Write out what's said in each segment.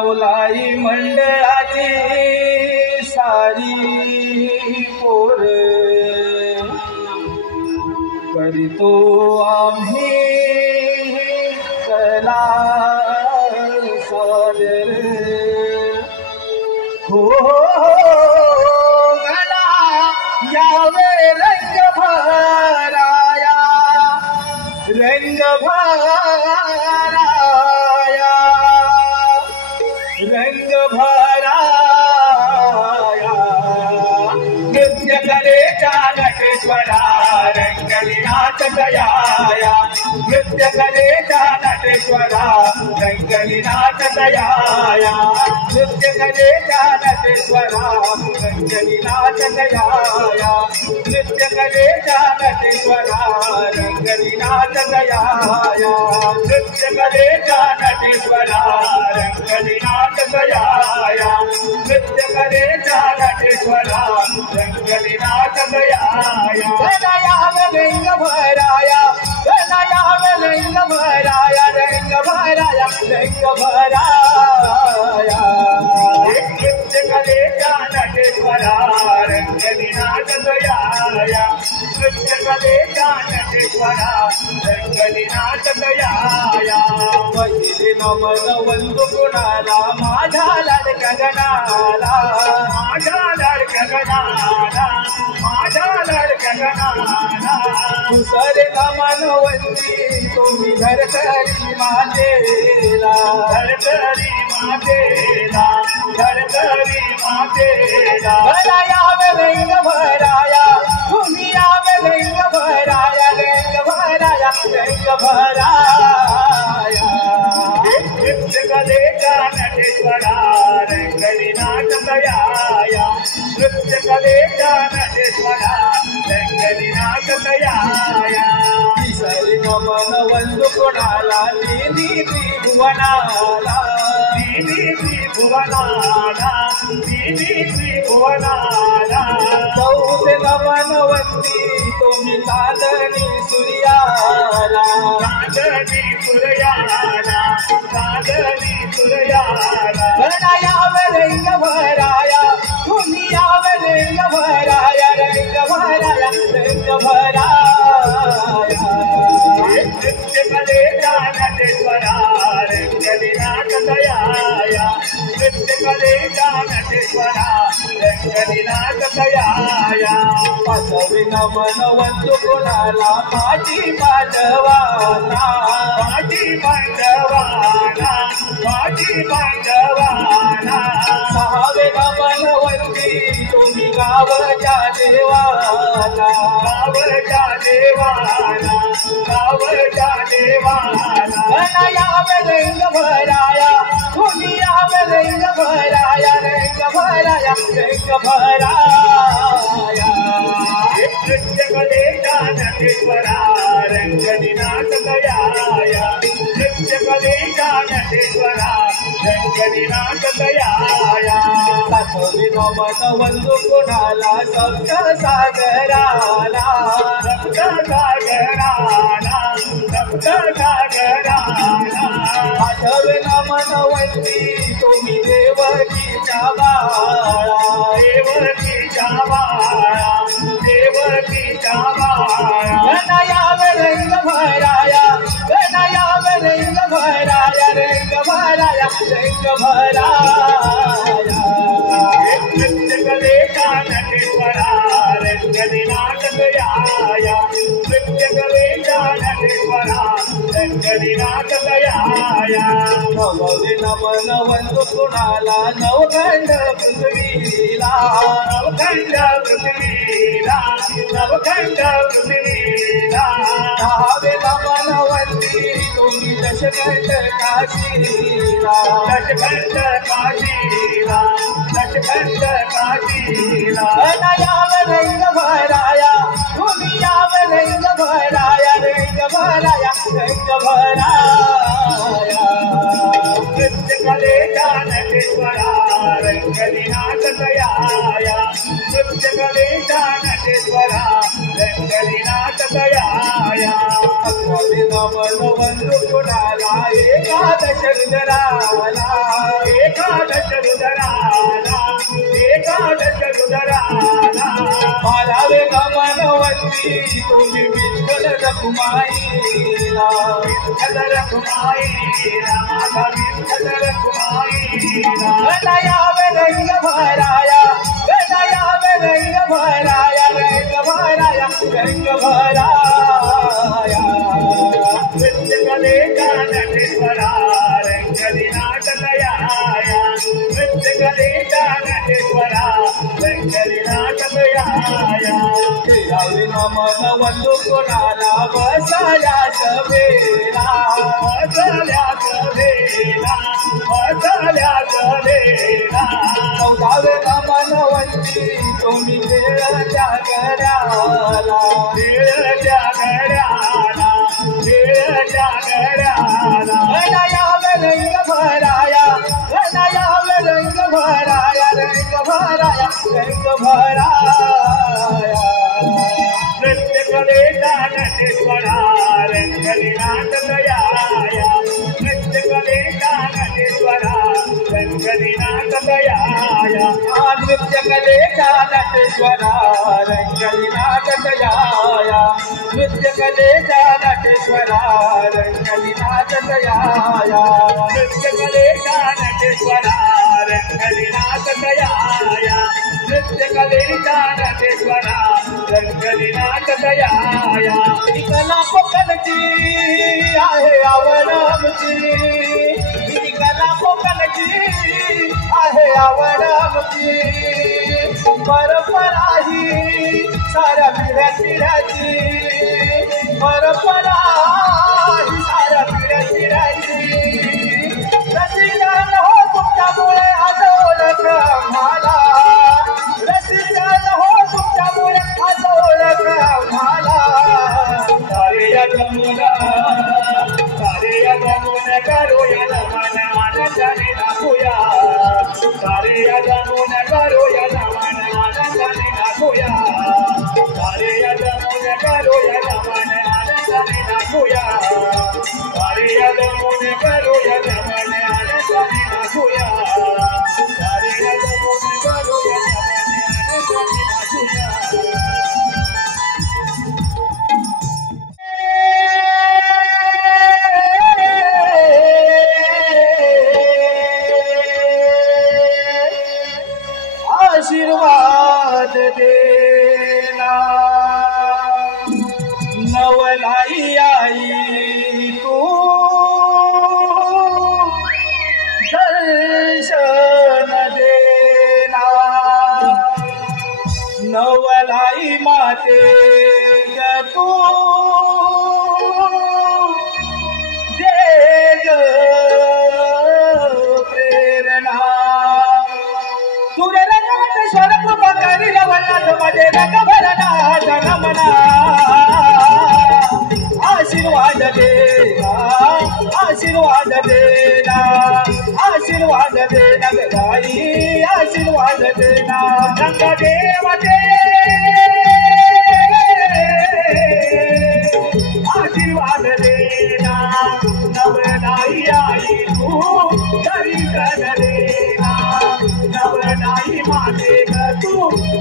नवलाई मंडळाची सारी पोर करीतो आम्ही कला सादर हो गला यावे रंग भराया रंग भराया रंग भराया नृत्य कलेचा नटेश्वरा रंगली नाच गयाया नृत्य कलेचा नटेश्वरा रंगली नाच गयाया नृत्य कलेचा नटेश्वरा रंगली नाच गयाया नृत्य कलेचा नटेश्वरा रंगली नाच गयाया नृत्य कलेचा नटेश्वरा रंगली नाच गयाया नृत्य कलेचा नटेश्वरा रंगली नाच गयाया रंग भराया रंग भराया रंग भराया रंग भराया नृत्य कलेचा नटेश्वरा रंगली नाच गयाया नृत्य कलेचा नटेश्वरा रंगली नाच गयाया पहिले नमन वंदू कुणाला माझा लाडका गणाला माझा लाडका गणाला माझा लाडका गणाला दुसरे नमन वंदी तुम्ही धरतरी मातेला धरतरी मातेला धरतरी मातेला भराया रंग भराया तुम्ही यावे रंग भराया रंग भराया रंग भराया नृत्य कलेचा नटेश्वरा रंगली नाच गयाया नृत्य कलेचा नटेश्वरा रंगली नाच गयाया तिसरी नमन वंदू कोणाला तिन्ही त्रिभुवनाला तिन्ही त्रिभुवनाला तिन्ही त्रिभुवनाला चौथे नमन वंदी तुम्ही चांदणी सूर्याला चांदणी सूर्याला चांदणी सूर्याला भराया रंग भराया तुम्ही यावे रंग भराया रंग भराया रंग भराया नृत्य कलेचा नटेश्वरा रंगली नाच गयाया नृत्य कलेचा नटेश्वरा रंगली नाच गयाया पाचवी नमन वंदू कोणाला माझी पांडवाना माझी पांडवाना माझी पांडवाना सहावे नमन वंदी तुम्ही गावच्या देवाना गावच्या देवाना गावच्या देवाना यावे रंग भराया तुम्ही यावे रंग भराया रंग भराया रंग भराया नृत्य कलेचा नटेश्वरा रंगली नाच गयाया नृत्य कलेचा नटेश्वरा रंगली नाच गयाया सातवी नमन वंदू कोणाला सप्त सागराला सप्त सागराला सप्त सागराला आठवे नमन वंदी तुम्ही देवकीच्या बाळा देवकीच्या बाळा देवकीच्या बाळा गणायावे रंग भराया गणायावे रंग भराया रंग भराया रंग भराया नृत्य कलेचा नटेश्वरा रंगली नाच गयाया नृत्य कलेचा नटेश्वरा रंगली नाच गयाया नववी नमन वंदू कुणाला नवखंड पृथ्वीला नवखंड पृथ्वीला नवखंड पृथ्वीला दहावे नमन वंदी तुम्ही दशखंड काशीला दशखंड काशीला दशखंड काशीला यावे रंग भराया तुम्ही यावे रंग भराया रंग भराया रंग भराया नृत्य कलेचा नटेश्वरा रंगली नाच गयाया नृत्य कलेचा नटेश्वरा रंगली रंगलीनाथ दयाया नमन वंदु कुणाला एकादश रुद्राला एकादश रुद्राला एकादश रुद्राला मालावे नमन वंदी तुम्ही विठ्ठल रखुमाईला विठ्ठल रखुमाईला माझा विठ्ठल रखुमाईला गणायावे रंग भराया गणायावे रंग भराया रंग भराया रंग भराया नृत्य कलेचा नटेश्वरा रंगलीनाथ दयाया नृत्य कलेचा नटेश्वरा रंगलीनाथ दयाया श्रीरावली नमन वंदु कोणाला बसल्या सभेला बसल्या सभेला बसल्या सभेला चौदावे नमन वंदी तुम्ही वेळच्या गड्याला वेळच्या गड्याला वेळच्या गड्याला गणायावे रंग भराया गणायावे रंग भराया रंग भराया रंग भराया नृत्य कलेचा नटेश्वरा रंगलीनाथ दयाया नृत्य कलेचा नटेश्वरा रंगलीनाथ दयाया नृत्य कलेचा नटेश्वरा रंगलीनाथ दयाया नृत्य कलेचा नटेश्वरा रंगलीनाथ दयाया नृत्य कलेचा नटेश्वरा रंगलीनाथ दयाया नृत्य कलेचा नटेश्वरा रंगलीनाथ दयाया कला कोकणची आहे आवड आमची कला कोकणची आहे आवड आमची परंपरा ही साऱ्या पिढ्या पिढ्याची परंपरा ही साऱ्या पिढ्या पिढ्याची रसिकन हो तुमच्यामुळे आज ओळख आम्हाला रसिकन हो तुमच्यामुळे आज ओळख आम्हाला सारे या जमुना करूया नमन आनंदाने नाचूया सारे या जमुना करूया नमन आनंदाने नाचूया सारे या जमुना करूया नमन आनंदाने नाचूया सारे या जमुना करूया नमन आनंदाने नाचूया सारे या जमुना करूया नमन आनंदाने नाचूया आशीर्वाद देना नवलाई आई तू दर्शन देना नवलाई माते तू दे प्रेरणा तुरे रंगवटेश्वर कृपा करी लवनाथ मध्ये रंग भरणा जनमना आशीर्वाद देना आशीर्वाद देना आशीर्वाद देना गदाई आशीर्वाद देना रंग देवते आशीर्वाद देना नवलाई आई तू दर्शन देना नवलाई माते तू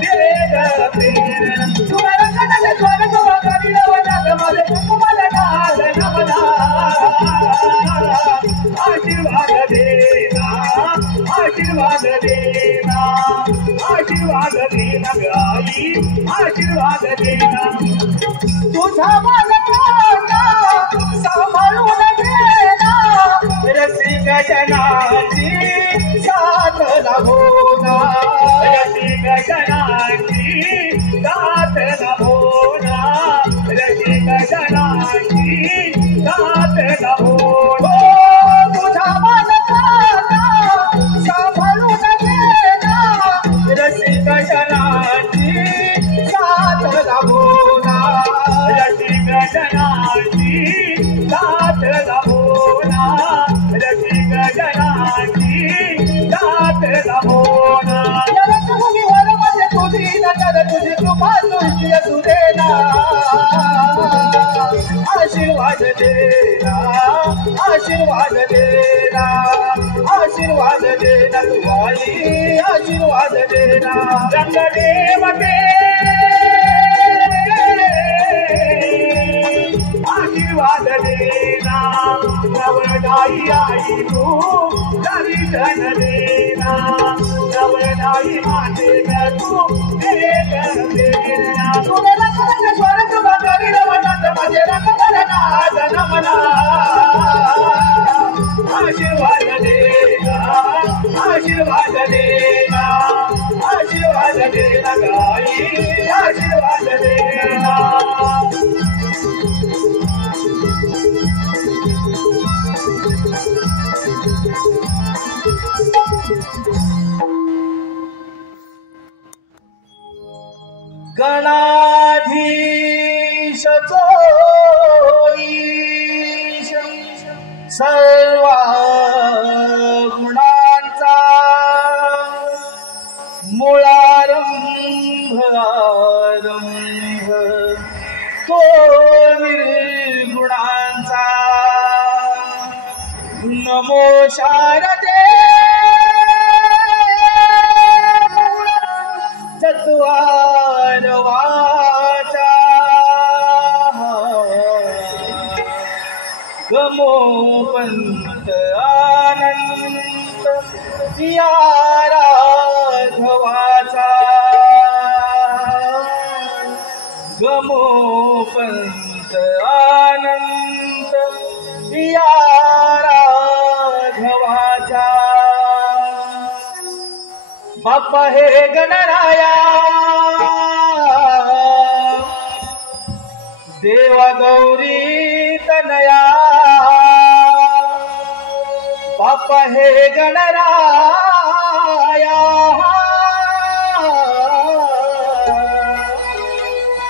देव प्रेरणा तुला रंगनाथ स्वर्ग करी लवनाथ मध्ये कुंकुमल नाद नमना आशीर्वाद देना आशीर्वाद देना आशीर्वाद देना गाई आशीर्वाद देना तुझा मालका सांभाळून घेना रसिक जनाची साथ लाभोना रसिक जनाची साथ लाभोना रसिक जनाची साथ लाभोना तुझा मालका सांभाळून घेना रसिक जनाची साथ लाभोना रसिक आशीर्वाद देना आशीर्वाद देना आशीर्वाद देना तू आई आशीर्वाद देना रंग देवते आशीर्वाद देना नवनाई आई तू दर्शन देना नवनाई माते तू देना तुझे लखन स्वर्ग बकरी रवनाथ माझे रखनाथ नमना आशीर्वाद देना आशीर्वाद देना आशीर्वाद देना गाई आशीर्वाद देना गणाधीश ईश सर्व गुणांचा मुळारंभ आरंभ तो निर्गुणांचा नमो शारदे चत्वार वाचा गमो पंत आनंद या राघवाचा गमो पंत आनंद या राघवाचा बाप्पा हे गणराया देवा गौरी तनया बाप्पा हे गणराया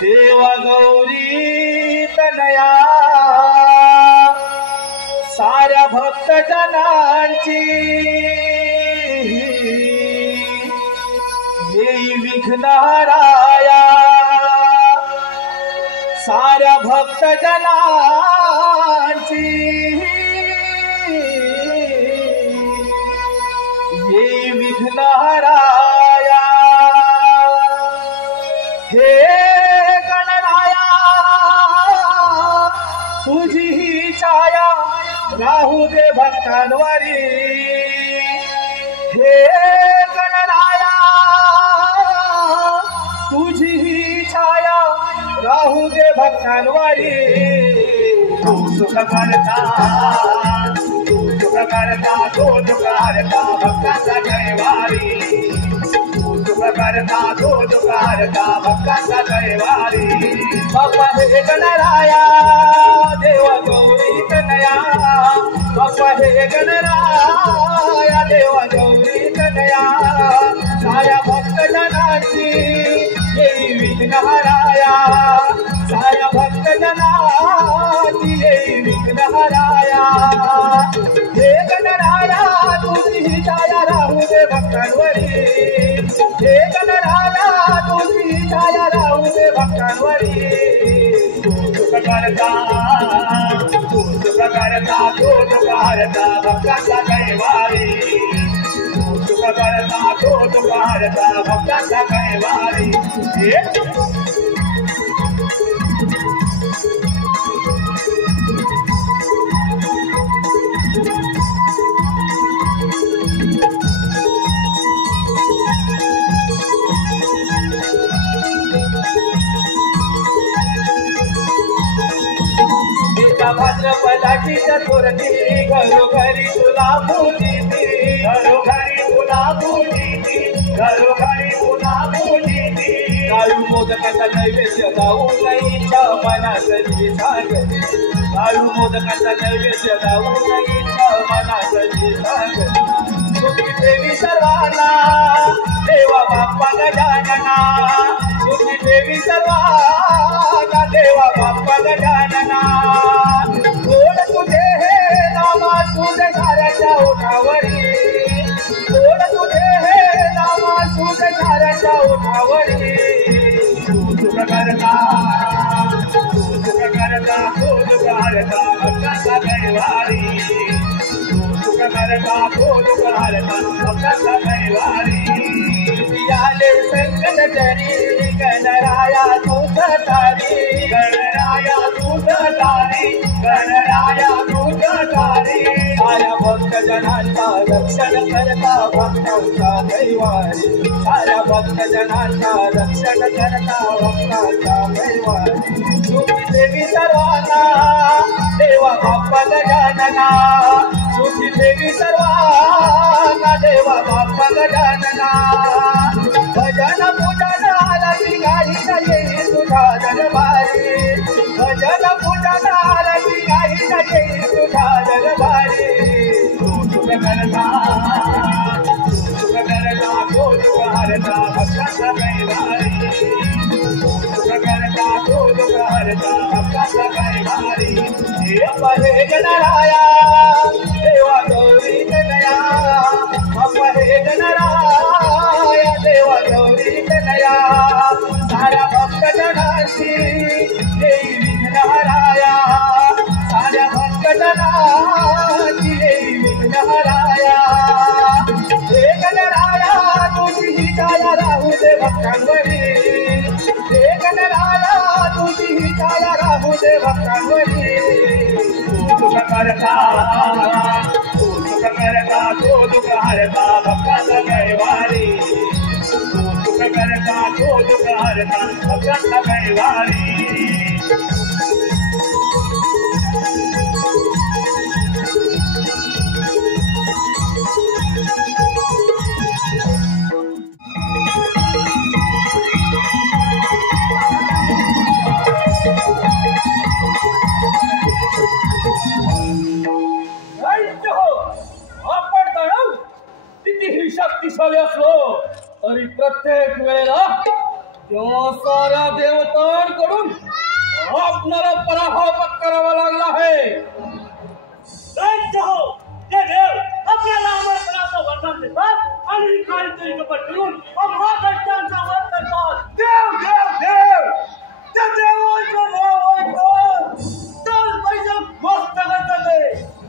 देवा गौरी तनया साऱ्या भक्त जनांची येई विघ्नहराया साऱ्या भक्त जनांची येई विघ्नहराया हे गणराया तुझी ही छाया राहू दे भक्तांवरी हे गणराया तुझी ही छाया राहू दे भक्तांवरी तू सुख करता तू सुख करता तो दुख हरता भक्तांचा जयवारी तू सुख करता तो दुख हरता भक्तांचा जयवारी बाप्पा हे गणराया देवा गौरी तनया बाप्पा हे गणराया देवा गौरी तनया साऱ्या भक्त जनांची येई विघ्नहराया साऱ्या भक्त जनांची येई विघ्नहराया हे गणराया तुझी ही छाया राहू दे भक्तांवरी हे गणराया तुझी ही छाया राहू दे भक्तांवरी तू सुख करता तू सुख करता तो दुख हरता भक्तांचा जयवारी सुख करता तो दुख हरता भक्तांचा कैवारी भाद्रपदाची चतुर्थी घरोघरी तुला पूजिती घरोघरी तुला पूजिती घरोघरी तुला पूजिती लाडू मोदकाचा नैवेद्य गाऊन इच्छा मनातली सांगते लाडू मोदकाचा नैवेद्य गाऊन इच्छा मनातली सांगते तुझी देवी सर्वांना देवा बाप्पा गजानना तुझी देवी सर्वांना देवा बाप्पा गजानना गोड तुझे हे नामा सुज साऱ्याच्या ओठावरी गोड तुझे हे नामा सुज साऱ्याच्या ओठावरी तू सुख करता करता तो दुख हरता भक्ताचा कैवारी आले संकट जरी गणराया तुझ तारी गणराया तुझ तारी गणराया तुझ तारी साऱ्या भक्त जनांचा रक्षण करता भक्तांचा कैवारी साऱ्या भक्त जनांचा रक्षण करता भक्तांचा कैवारी सुखी देवी सर्वांना देवा बाप्पा गजानना सुखी देवी सर्वांना देवा बाप्पा गजानना भजन पूजन आरती गायिका येईल तुझा दरबारी भजन पूजन आरती गायिका येईल तुझा दरबारी तू सुख करता तो दुख हरता भक्ताचा कैवारी सुख करता तो दुख हरता भक्ताचा कैवारी हे गणराया देवा गौरी कनया हे गणराया देवा गौरी कनया साऱ्या भक्त जनांची देई विघ्नहराया साऱ्या भक्त जनांची देई विघ्नहराया हे गणराया तुझी ही छाया राहू दे भक्तांवरी हे गणराया तुझी ही छाया राहू दे भक्तांवरी तू सुख करता तो दुख हरता भक्ताचा कैवारी तू सुख करता तो दुख हरता भक्ताचा कैवारी शक्तिशाली असलो तरी प्रत्येक वेळेला त्या साऱ्या देवतांकडून आपल्याला पराभव पत्करावा लागला आहे. ते देव आपल्याला अमरपणाचं वरदान देतात आणि काहीतरी कपट करून महादत्तांचा वध करतात. देव देव देव त्या देवाचं नाव ऐकून चल पैसे मस्त करतात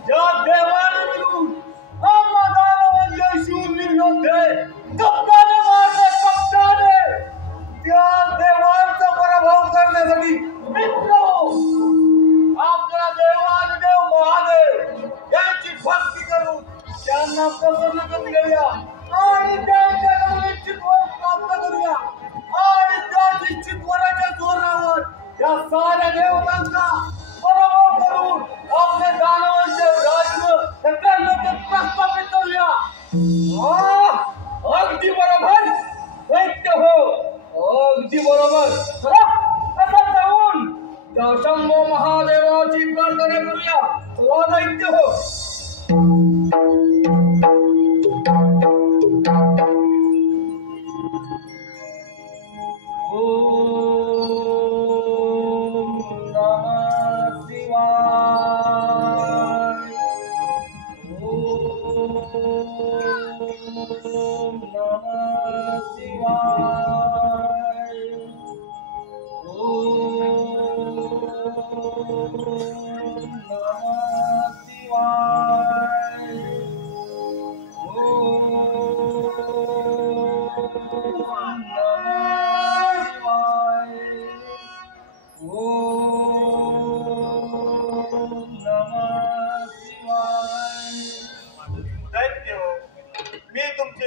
ज्या देवाने मिळून दानवांचे शूर योद्धे कप्ताने मारले कप्ताने त्या देवांचा पराभव करण्यासाठी मित्र आपला देवाधिदेव महादेव यांची भक्ती करून त्यांना प्रसन्न करून घेऊया आणि त्यांच्याकडून निश्चित वर प्राप्त करूया आणि त्या निश्चित वराच्या जोरावर या साऱ्या देवतांचा पराभव करून आपले दानवांचे राज्य त्यांना प्रस्थापित करूया. अगदी बरोबर दैत्य हो अगदी बरोबर चला आता जाऊन त्या शंभो महादेवाची प्रार्थना करूया. हो दैत्य हो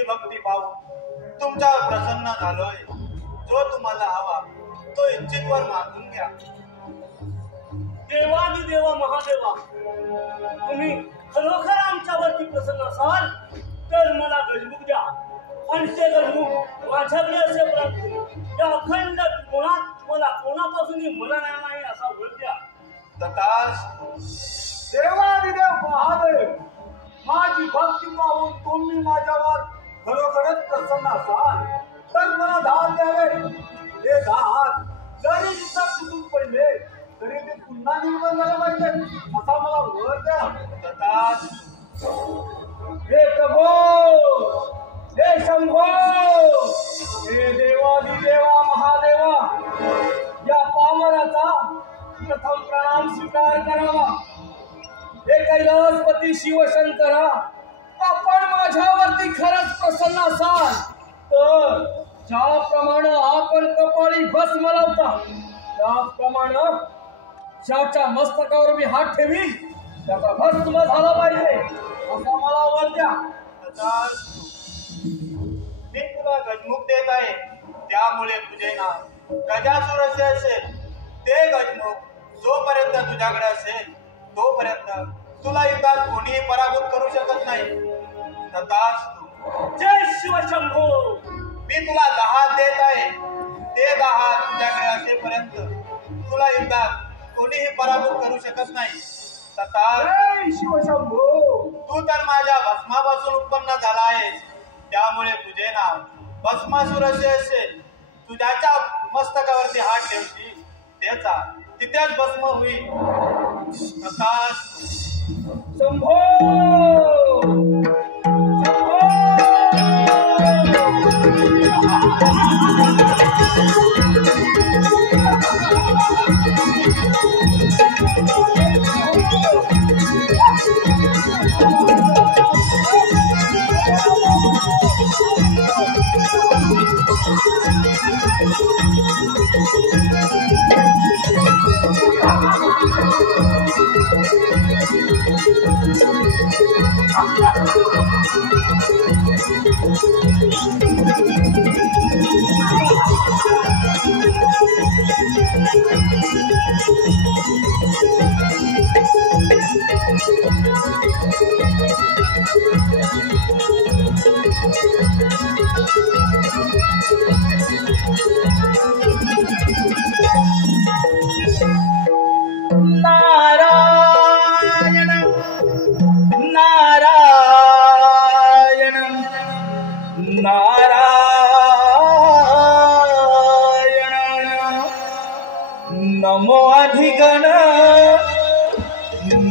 भक्ती पाहून तुमच्यावर प्रसन्न झालोय. जो तुम्हाला हवा तो इच्छित वर मागून घ्या. देवादिदेवा महादेवा तुम्ही खरोखर आमच्यावरती प्रसन्न असाल तर मला गजमुख द्या आणि ते गजमुख माझ्याकडे असेपर्यंत या अखंड गुणात मला कोणापासूनही मला नाही असा वळ द्या. तथाच देवादिदेव महादेव माझी भक्ती पाहून तुम्ही माझ्यावर खरोखरच प्रसन्न असाल तर मला दान द्यावे. ते दान जरी तिथं कुठून पडले तरी ते पुन्हा निर्माण झालं पाहिजे असा मला वर द्या. तथाच हे प्रभो हे शंभो हे देवादिदेवा महादेवा या पामराचा प्रथम प्रणाम स्वीकार करावा. हे कैलासपती शिवशंकरा आपण माझ्यावरती खरंच प्रसन्न असाल तर ज्याप्रमाणे आपण कपाळी भस्म लावता त्याप्रमाणे ज्याच्या मस्तकावर मी हात ठेवी त्याचा भस्म झाला पाहिजे असा मला वर द्या. मी तुला गजमुख देत आहे त्यामुळे तुझे नाव गजासुर असे असेल. ते गजमुख जोपर्यंत तुझ्याकडे असेल तोपर्यंत तुला युद्धात कोणीही पराभूत करू शकत नाही. तथास्तु. जय शिवशंभो. मी तुला 10 देत आहे. ते 10 तुझ्याकडे असेपर्यंत तुला युद्धात कोणीही पराभूत करू शकत नाही. जय शिवशंभो. तू तर माझ्या भस्मापासून उत्पन्न झाला आहेस त्यामुळे तुझे नाव भस्मासुर असे असेल. तू ज्याच्या मस्तकावरती हात ठेवशील त्याचा तिथेच भस्म होईल. तथास्तु. शंभो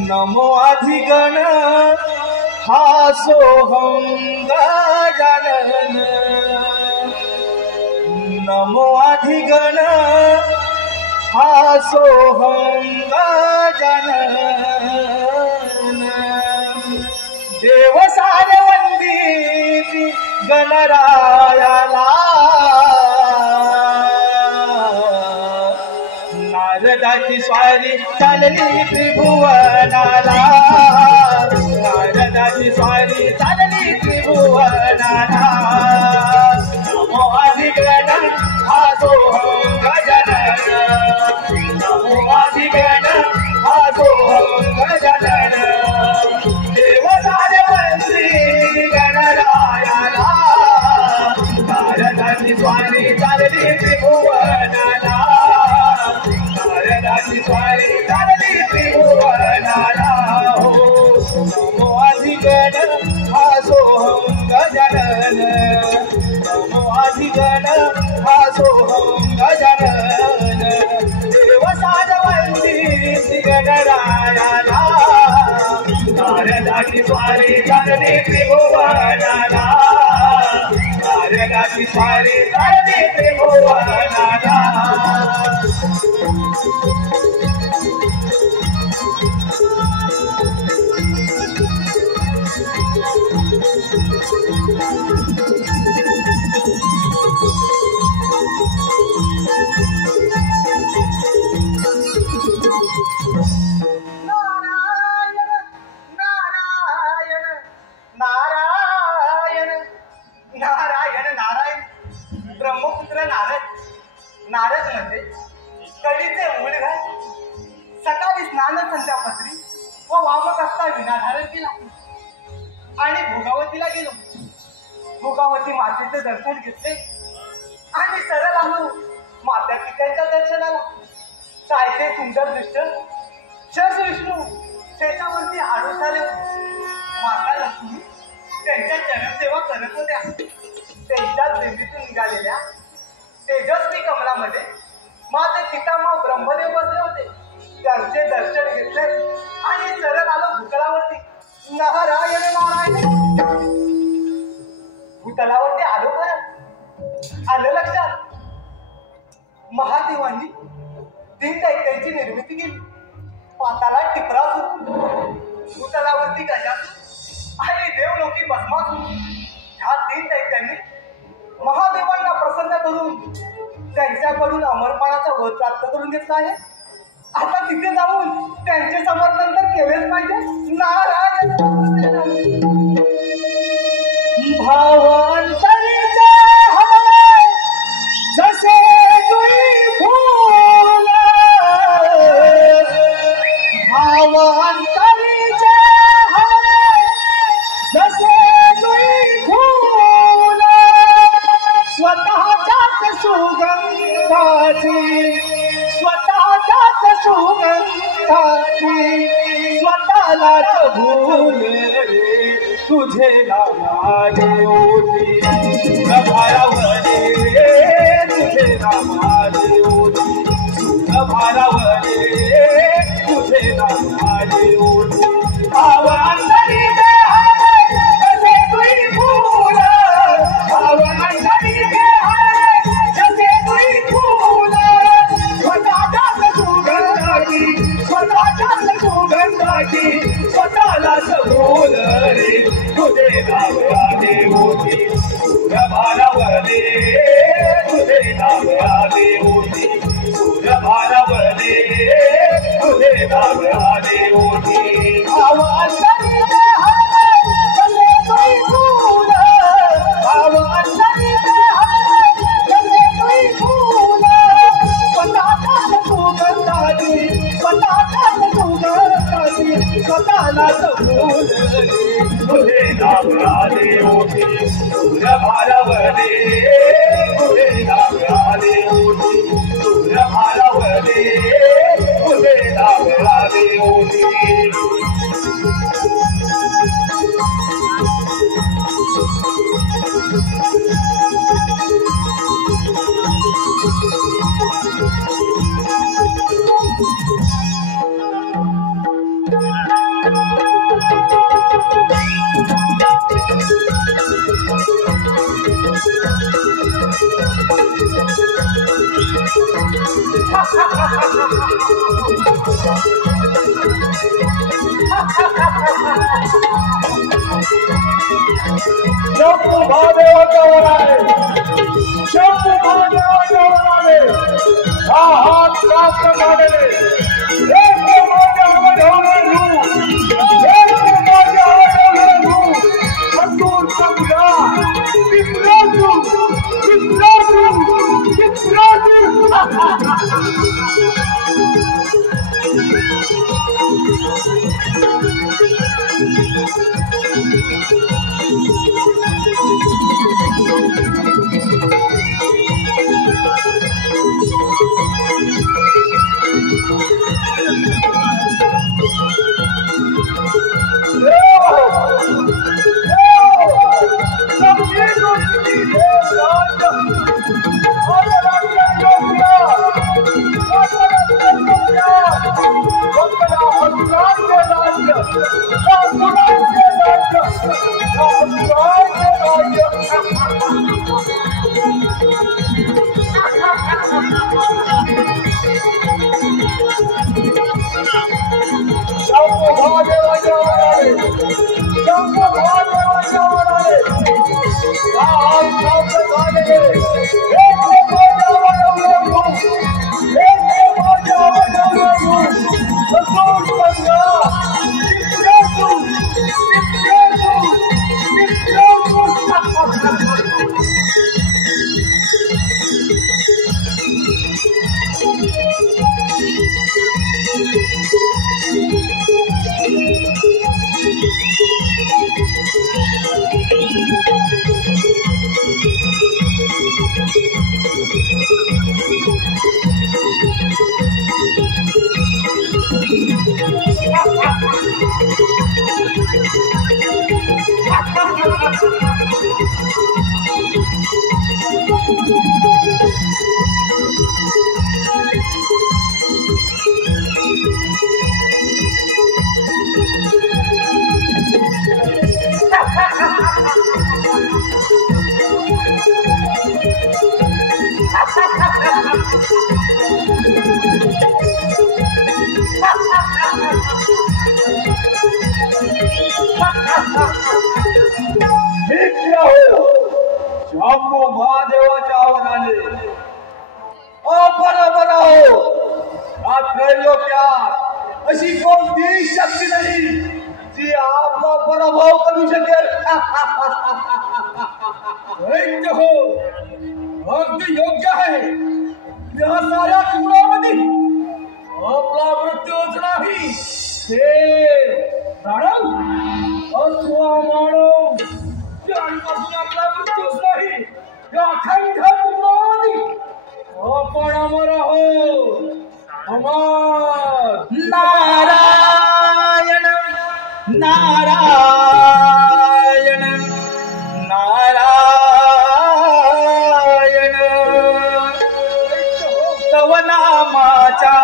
नमो अधिगण हासोहं गजानन. नमो अधिगण हासोहं गजानन. देव सारवंदित गणरायाला नारदाची स्वारी चालली त्रिभुवनाला. नारदाची स्वारी चालली त्रिभुवनाला. नमो अधिगण हासोहं गजानन. नमो अधिगण हासोहं गजानन. देव सारवंदित गणरायाला नारदाची स्वारी चालली त्रिभुवनाला. नारदाची स्वारी चालली त्रिभुवनाला. नमो अधिगण हासोहं गजानन. नमो अधिगण हासोहं गजानन. देव सारवंदित गणरायाला नारदाची स्वारी चालली त्रिभुवनाला. नारदाची स्वारी चालली त्रिभुवनाला. ब्रह्मपुत्र नारद म्हणजे कडीचे मुलगा. सकाळी स्नान संध्यापत्री व वामकस्ता विना धारण केला आणि भोगावतीला गेलो. भोगावती मातेचे दर्शन घेतले आणि सरळ आलो माता पित्यांच्या दर्शनाला. काय ते सुंदर दृष्ट. शश विष्णू शेषावरती आडून झाले. माता लक्ष्मी त्यांच्या चरणसेवा करत होत्या. त्यांच्याच देवीतून निघालेल्या तेजस्वी कमलामध्ये माझे पितामह ब्रह्मदेव बसले होते. त्यांचे दर्शन घेतले आणि सरळ आलो भूतलावरती. नारायण नारायण. भूतलावरती आलो खरं. आलं लक्षात. महादेवांनी 3 दैत्यांची निर्मिती केली. पाताला टिपरा सुरू. भूतलावरती गजा आणि देव लोक की भस्मासूर ह्या 3 दैत्यांनी महादेवांना प्रसन्न करून त्यांच्याकडून अमरपणाचा वध प्राप्त करून घेतला आहे. आता तिथे जाऊन त्यांचे समर्थन तर केलेच पाहिजे. नारायण भावांतरीचे हवे जसे जुई फूल, भावांतरीचे हवे जसे जुई फूल, स्वतःच्याच सुगंधाची, स्वतःच्याच सुगंधाची स्वतःलाच भूल तुझे नामाने ओटी भारावणे, तुझे नामाने ओटी भारावणे, तुझे नामाने ओटी. भावांतरी ते हवे जसे तुई फूल, भावांतरी ते हवे जसे तुई फूल, स्वतःच्याच सुगंधाची, स्वतःच्याच सुगंधाची स्वतःलाच भूल रे तुझे नामाने ओटी भारावणे, तुझे नामाने ओटी भारावणे, तुझे नामाने ओटी. भावांतरी ते हवे जसे तुई फूल, भावांतरी ते हवे जसे तुई फूल, स्वतःच्याच सुगंधाची, स्वतःच्याच सुगंधाची स्वतःलाच भूल तुझे नामाने ओटी भारावणे, तुझे नामाने ओटी भारावणे, तुझे नामाने ओटी. शंभू महादेवाच्या वर आहे, शंभू महादेवाच्या वर आहे. हा हात प्राप्त झालेले एक माझ्या आवडवलं एक माझ्या आवडवलं अंतूर समजा चित्राजू चित्राजू चित्राजू. हो, शंभू महादेवाच्या आव्हानाने आपण हो. या त्रैलोक्यात अशी कोणतीही शक्ती नाही जी आपला पराभव करू शकेल. दैत्य हो, अगदी योग्य आहे. या साऱ्या कुळामध्ये आपला मृत्यूच नाही, ते राणव अथवा मानव ज्यांपासून आपला मृत्यूच नाही. या अखंड कुळामध्ये आपण अमर आहोत. अमर. नारायण नारायण नारायण तव नामाचा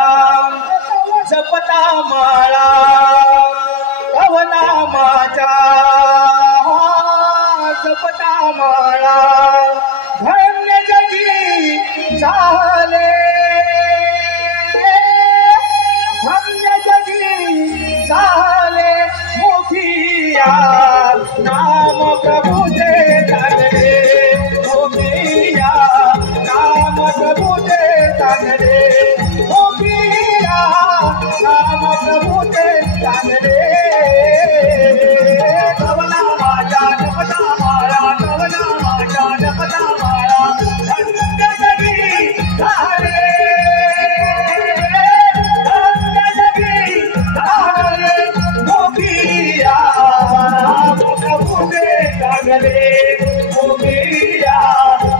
जपता माळा, तव नामाचा जपता माळा, धन्य जगी झाले, धन्य जगी झाले मोठिया, नाम प्रभुचे चांगले मोठिया, नाम प्रभुचे चांगले मोठिया, नाम प्रभुचे चांगले. तव नामाचा जपता माळा, तव नामाचा जपता माळा, धन्य जगी झाले, धन्य जगी झाले मोठिया, नाम प्रभुचे चांगले मोठिया,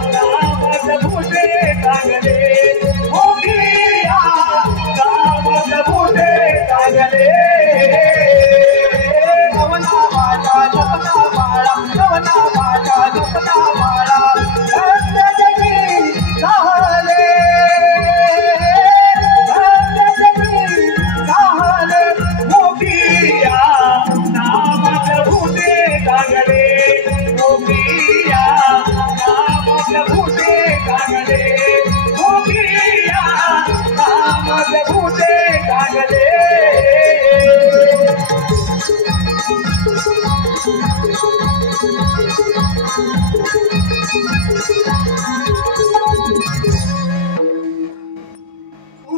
नाम प्रभुचे चांगले मोठिया, नाम प्रभुचे चांगले. तव नामाचा जपता माळा, तव नामाचा जपता माळा, धन्य जगी झाले, धन्य जगी झाले मोठिया, नाम प्रभुचे चांगले मोठिया, नाम प्रभुचे चांगले मोठिया, नाम प्रभुचे चांगले.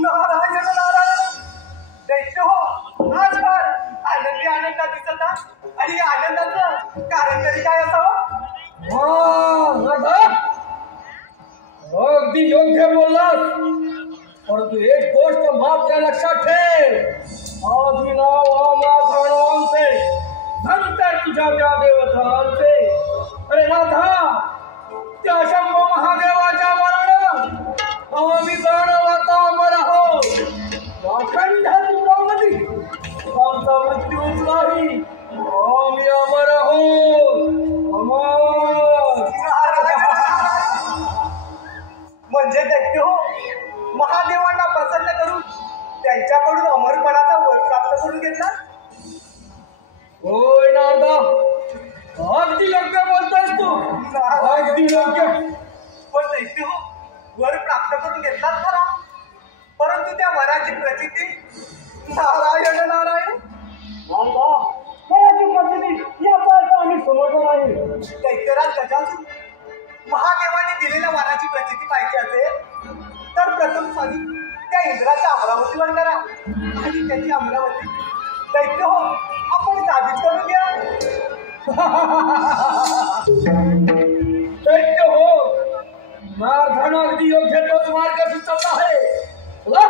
नारायण नारायण. दैत्य हो, आज फार आनंदी आनंदात दिसत आहात. आणि या आनंदाचं कारण तरी काय असावं? अगदी योग्य बोललास. परंतु एक गोष्ट मात्र लक्षात ठेव. आधी नाव आम्हाचे, नंतर तुझ्या त्या देवतांचे. अरे नाथा, त्या शंभू महादेवाच्या मरण आम्ही जाणवता अमर आहोत. अखंड तुझ्यामध्ये आमचा मृत्यूच नाही, आम्ही अमर आहोत. अमर. म्हणजे दैत्य हो, महादेवांना प्रसन्न करून त्यांच्याकडून अमरपणाचा वर प्राप्त करून घेतला. होय नारदा, अगदी योग्य बोलतोस तू. अगदी योग्य. पण दैत्य हो, वर प्राप्त करून घेतलाच खरा, परंतु त्या वराची प्रचिती नारायण नारायण. नारदा, वराची प्रचिती याचा अर्थ आम्ही समजलो नाही. दैत्यराज गजासूर, महादेवाने दिलेल्या वराची प्रचिती पाहिजे असेल तर प्रथम स्वामी त्या इंद्राच्या अमरावतीवर करा आणि त्याची अमरावती दैत्य हो आपण ताबीज करून घ्या. दैत्य हो, मारधन अगदी योग्य तोच मार्ग सुचवला आहे. चला,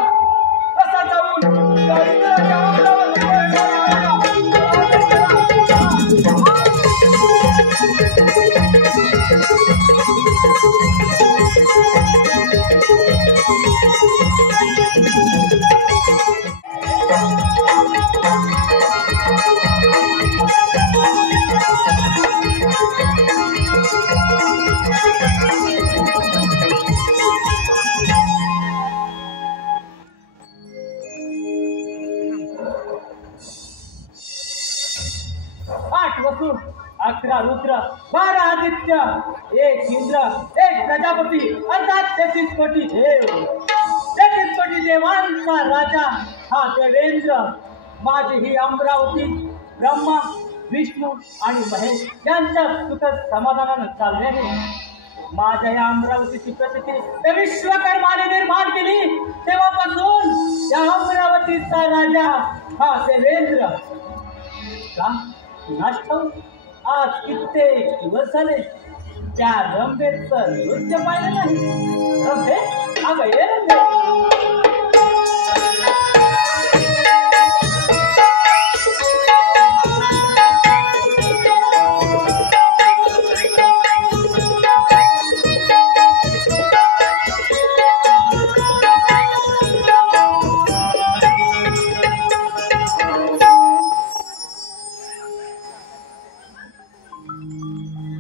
असा जाऊन इंद्राच्या अमरावतीवर करा. वसु 11 रुद्र 12 आदित्य 1 इंद्र 1 प्रजापती अर्थात 33 कोटी देव. 33 कोटी देवांचा राजा हा देवेंद्र. माझी ही अमरावती ब्रह्मा विष्णू आणि महेश यांच्या सुखद समाधानानं चालल्याने माझ्या या अमरावतीची प्रसिद्धी त्या विश्वकर्माने निर्माण केली. तेव्हापासून या अमरावतीचा राजा हा देवेंद्र का नाश्ता आज कित्येक दिवस झाले त्या रंभेचं नृत्य पाहिलं नाही. रंभे अगं ये रंभे.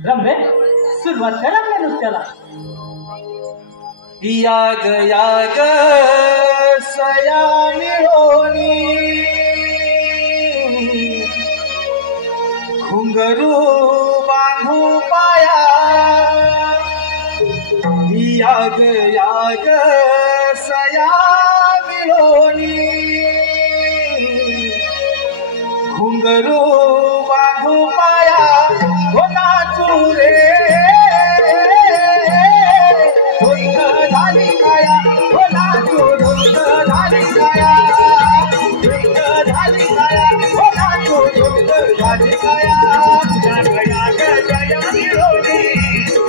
रंभे सुरुवात करा आपल्या नृत्याला. याग याग सया मिळोनी घुंगरू बांधू पाया. याग याग सया मिळोनी घुंगरू बांधू पाया. हो नाचू रे धुंद झाली काया. हो नाचू धुंद झाली काया. धुंद झाली काया. हो नाचू धुंद झाली काया. याग याग जया मिळोनी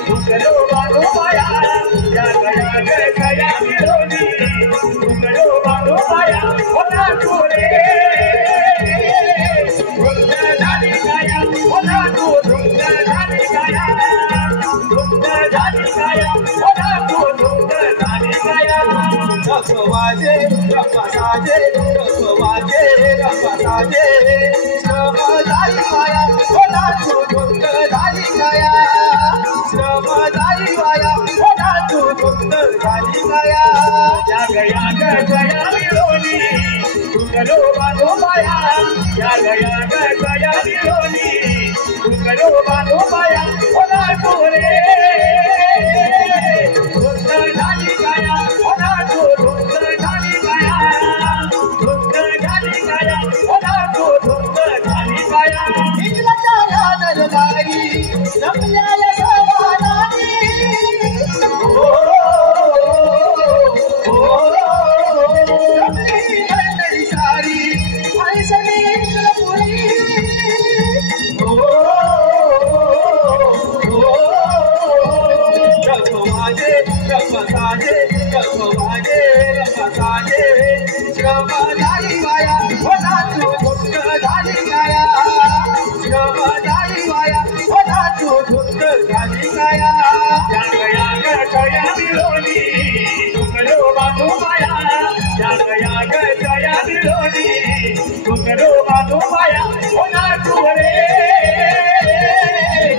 घुंगरू बांधू पाया. याग याग जया मिळोनी घुंगरू बांधू पाया. हो नाचू रे धुंद झाली काया. हो नाचू धुंद झाली काया. धुंद झाली काया. हो नाचू धुंद झाली काया. रस वाजे रस साजे रस वाजे रस साजे श्रम झाली काया. हो नाचू धुंद झाली काया. श्रम झाली वाया. हो नाचू धुंद झाली काया. याग याग जया मिळोनी घुंगरू बांधू पाया. याग याग जया मिळोनी घुंगरू बांधू पाया. हो नाचू रे धुंद झाली काया. हो नाचू धुंद झाली काया. धुंद झाली काया. हो नाचू धुंद झाली काया. इंद्राच्या दरबारी रमल्या सवारानी. हो रमली मंडळी सारी ऐसनी इंद्रपुरी. रखवाजे रखसाजे रखवाजे रखसाजे श्रम झाली वाया. हो नाचू धुंद झाली काया. श्रम झाली वाया. हो नाचू धुंद झाली काया. याग याग जया मिळोनी घुंगरू बांधू पाया. याग याग जया मिळोनी घुंगरू बांधू पाया. हो नाचू रे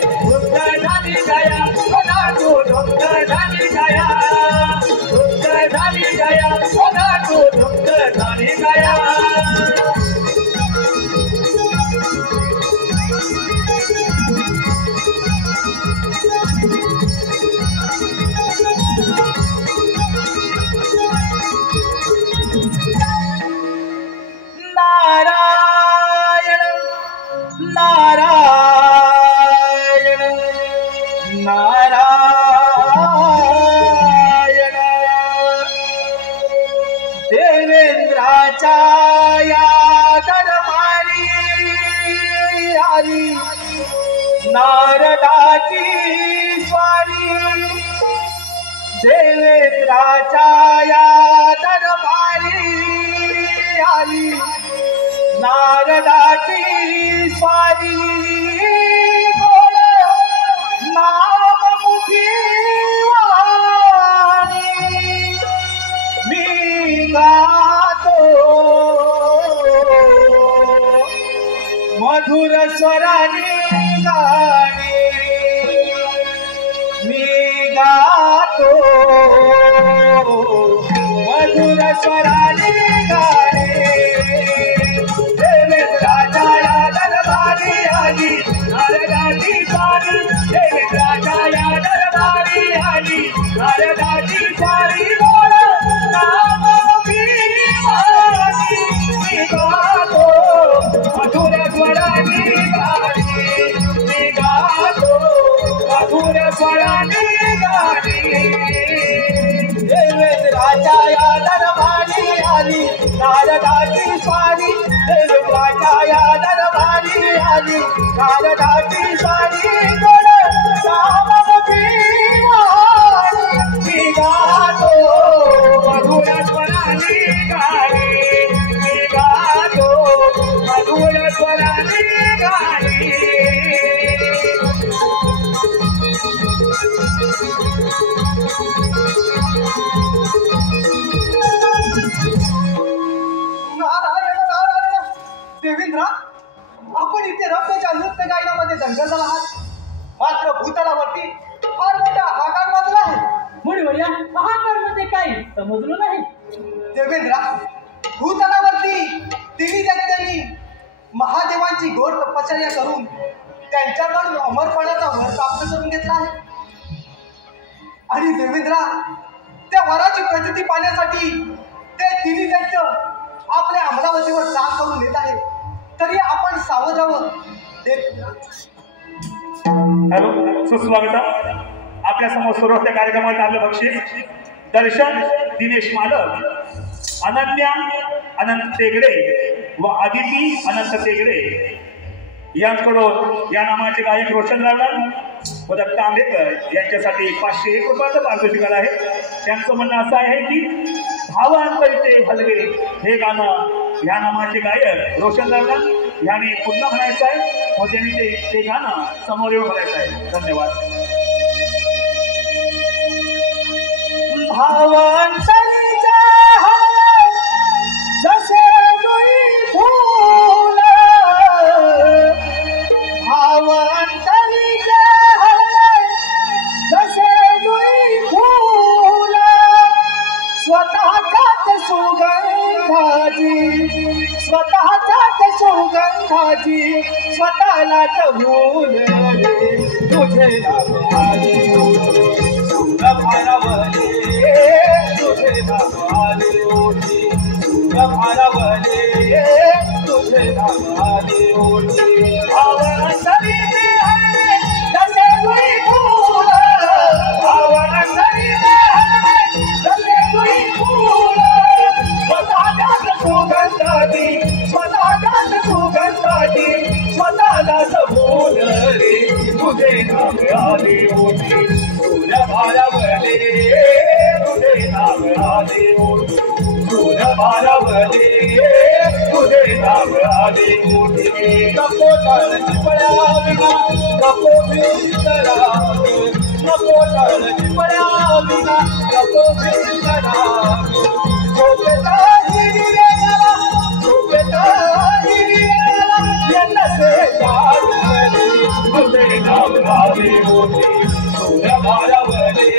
धुंद झाली काया. हो नाचू धुंद झाली काया. धुंद झाली काया. हो नाचू धुंद झाली काया. नारायण नारायण नारायण. देवेंद्राच्या या दरबारी आली नारदाची स्वारी. देवेंद्राच्या या दरबारी आली नारदाची स्वारी. गोड नाम मुखी वाणी मी गातो. मधुर स्वरानी गाणी मी गातो. मधुर स्वरानी गाणी. देवेंद्राच्या या दरबारी आली नारदाची स्वारी. देवेंद्राच्या या दरबारी आली नारदाची स्वारी. गोड नाम मुखी वाणी मी गातो. मधुर स्वरानी गाणी शारदाची स्वारी देवताच्या या दरबारी आली शारदाची स्वारी गोड सावधगी मी गातो मधुर स्वराने गाणी मी गातो मधुर स्वराने गाणी देवेंद्र आपण इथे रक्ताच्या नृत्य गायनामध्ये दंगल झाला आहात मात्र भूतलावरती फार मोठा हाकार बाजला आहे म्हणून या हाकारमध्ये काही समजलं नाही. देवेंद्र भूतलावरती तिन्ही दैत्यांनी महादेवांची घोर तपश्चर्या करून त्यांच्याकडून अमरपणाचा वर प्राप्त करून घेतला आहे आणि देवेंद्र त्या वराची प्रचिती पाहण्यासाठी ते तिन्ही दैत्य आपल्या अमरावतीवर चाल करून येत आहे तरी आपण सावध राहावं. हॅलो सुस्वागत आपल्या समोर सुरू होत्या कार्यक्रमात आपलं बक्षीस दर्शन दिनेश मालक अनन्या अनंत तेगडे व आदिती अनंत तेगडे यांकडून या नामाचे गायक रोशन लावला व दत्त आंबेकर यांच्यासाठी 501 रुपयाचं पारितोषिक आहे. त्यांचं म्हणणं असं आहे की भावांतरिते हलवे हे गाणं या नामाचे गायक रोशन लावला याने पुन्हा म्हणायचं आहे व त्यांनी ते गाणं समोर येऊन म्हणायचं आहे. धन्यवाद. भावांतरिते जसे जुई फूल भावांतरिते जसे जुई फूल स्वतःच्याच सुगंधाची स्वतःलाच भूल तुझे नाम आले सूर भारावले तुझे नाम आले ओठी सूर भारावले तुझे नाम आले ओठी भावांतरिते जसे जुई फूल भावांतरिते जसे जुई फूल स्वतःच्याच सुगंधाची स्वतःलाच भूल रे तुझे नाम आले ओठी सूर भारावले तुझे नाम आले ओठी सूर भारावले तुझे नाम आले ओठी नको तळची पळाविना नको भीतरा नको तळची पळाविना नको भीतरा झोपेता हिरियाला से जागले तुझे नाम आले ओठी सूर भारावले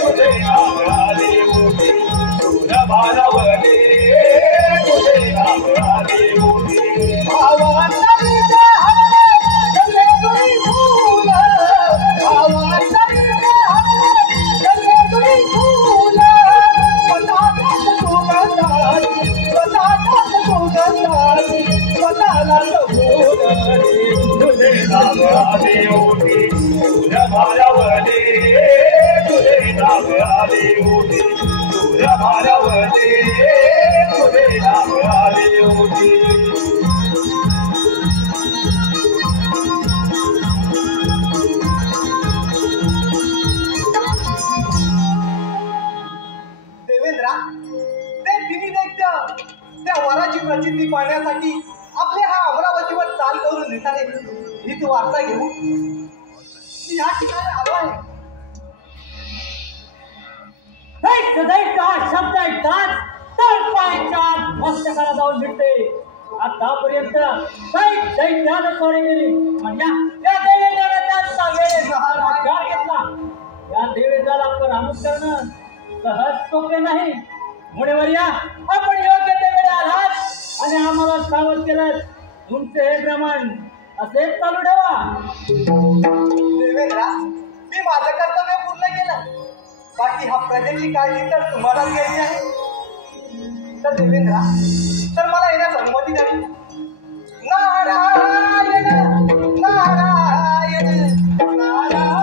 तुझे नाम आले ओठी सूर भारावले तुझे नाम आले ओठी भावांतरिते जसे जुई फूल भावांतरिते जसे जुई फूल स्वतःच्याच सुगंधाची स्वतःलाच भूल तुझे नाम आले ओठी सूर भारावले तुझे नाम आले ओठी सूर भारावले तुझे नाम आले ओठी देवेंद्र ते तिन्ही दैत्य त्या वराची प्रचिती पाहण्यासाठी आपल्या हा अमरावतीवर चाल करून येत आहे ही तू वार्ता घेऊ या ठिकाणी आलो आहे. शब्द ऐकतात तर पायच्या मस्तकाला जाऊन भेटते. आतापर्यंत काही दैत्यानं चोरी केली म्हणजे त्या देवेंद्राला त्यांचा वेळ घेतला. या देवेंद्राला पराभूत करणं सहज सोपे नाही. मुळेवर्या आपण योग्य ते वेळे आलात आणि आम्हाला सावध केलं. तुमचे हे प्रमाण असेच चालू ठेवा. देवेंद्र मी माझं कर्तव्य पूर्ण केलं बाकी हा प्रजेची काळजी तर तुम्हाला घ्यायची आहे. तर देवेंद्र तर मला येण्यास अनुमती द्यावी. नारायण नारायण नारायण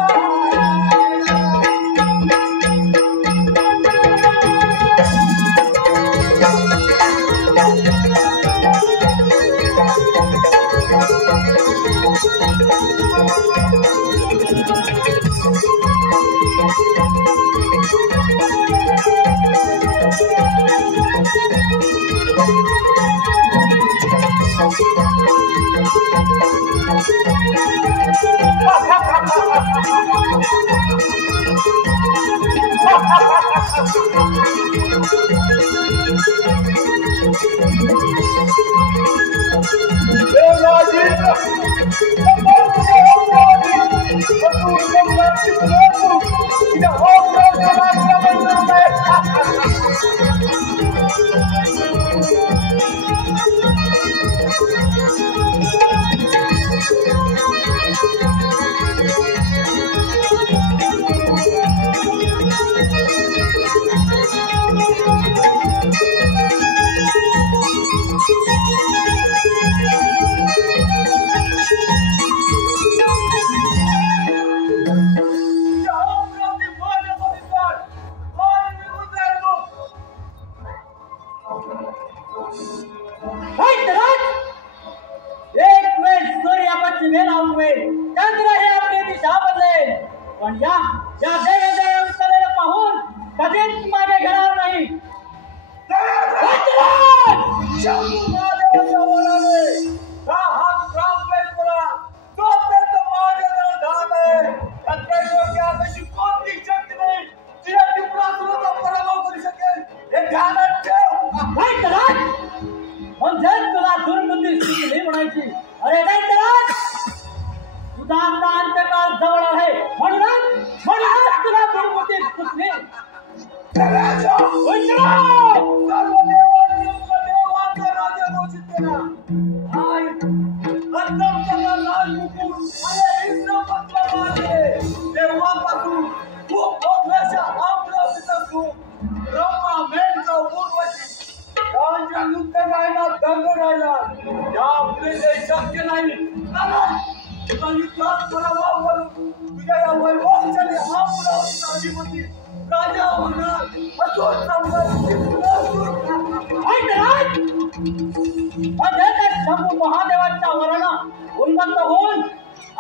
महादेवाच्या वरानं उन्मत्त होऊन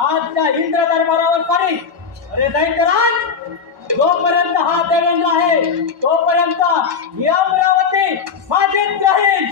आजच्या इंद्र दरबारावर पारी. अरे दैत्यराज, जोपर्यंत हा देवेंद्र आहे तोपर्यंत ही अमरावती माझीच राहील.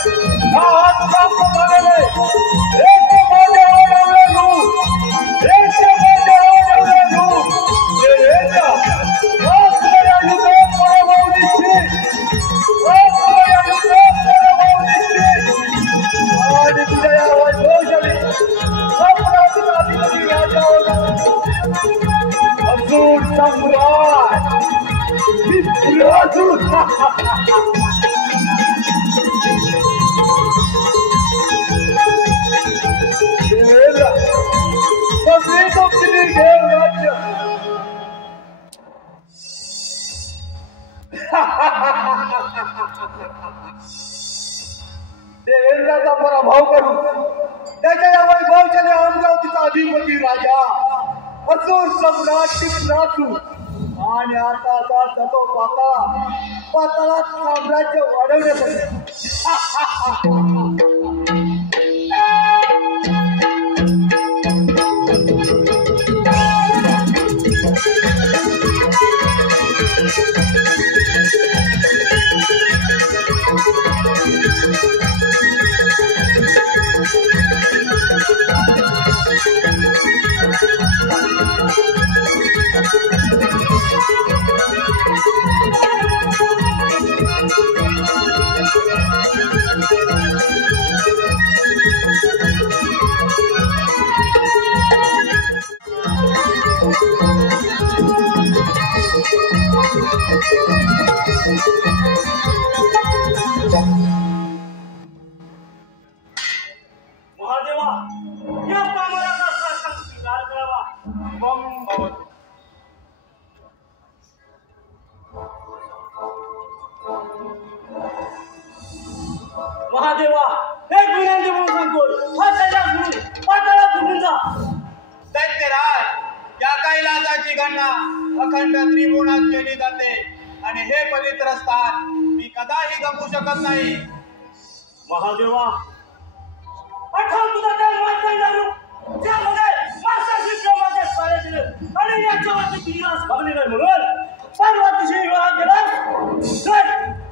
हा हात प्राप्त झालेले एक माझ्या ओढवलेलो एक माझ्या ओढवलेलो हे येत्या वासुदेवा युद्धात पराभव निश्चित वासुदेवा युद्धात पराभव निश्चित आणि तुझ्या या वैभवशाली सम्राट अधिपती राजावर अर्जुन सम्राट अर्जुन सगळे तुमची घेऊन राज्य देवेंद्राचा पराभव करू त्याच्या या वैभवशाली अमरावतीचा अधिपती राजा अर्जुन सम्राट टिपरासू आणि आता जातो पाताळात साम्राज्य वाढवण्यासाठी महादेवा या कामाला स्वीकार करावा मम भवतु. महादेवा एक विनंती म्हणून सांगतो हा त्याला सोडून पाताळात उडून जा. दैत्यराज या कैलासाची गणना अखंड त्रिभुवनात केली जाते आणि हे पवित्र स्थान मी कदाही गमवू शकत नाही. महादेवा आठवण तुझा काय मार्ग ज्यामध्ये मासाशी प्रेमाचे सारे दिले आणि याच्यावरती किल्लास भागले नाही म्हणून पार्वतीशी विवाह केला.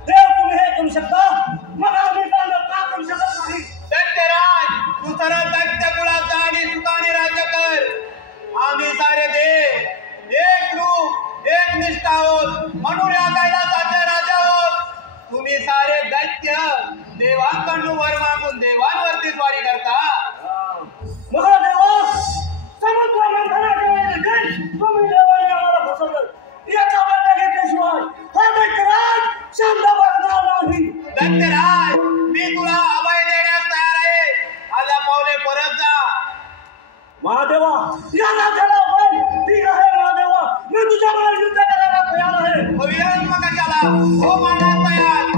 देव तुम्ही हे करू शकता मग आम्ही का करू शकत नाही. दैत्यराज तू सरळ दैत्य कुळाचा आणि सुखाने राज्य कर. आम्ही सारे देव एक रूप एक निष्ठा आहोत म्हणून या कैलासाचे राजा आहोत. तुम्ही सारे दैत्य देवांकडून वर मागून देवांवरती स्वारी करता. महादेवा समुद्र मंथनाच्या वेळी तुम्ही देवाने आम्हाला फसवलं. याचा वाटा घेतल्याशिवाय हा दैत्यराज शांत बसणार नाही. दैत्यराज मी तुला अभय देण्यास तयार आहे. आल्या पावले परत जा. महादेवा या राजाला पण ठीक आहे. महादेवा मी तुझ्याबरोबर युद्ध करायला तयार आहे. विराम कशाला हो मानण्यास तयार.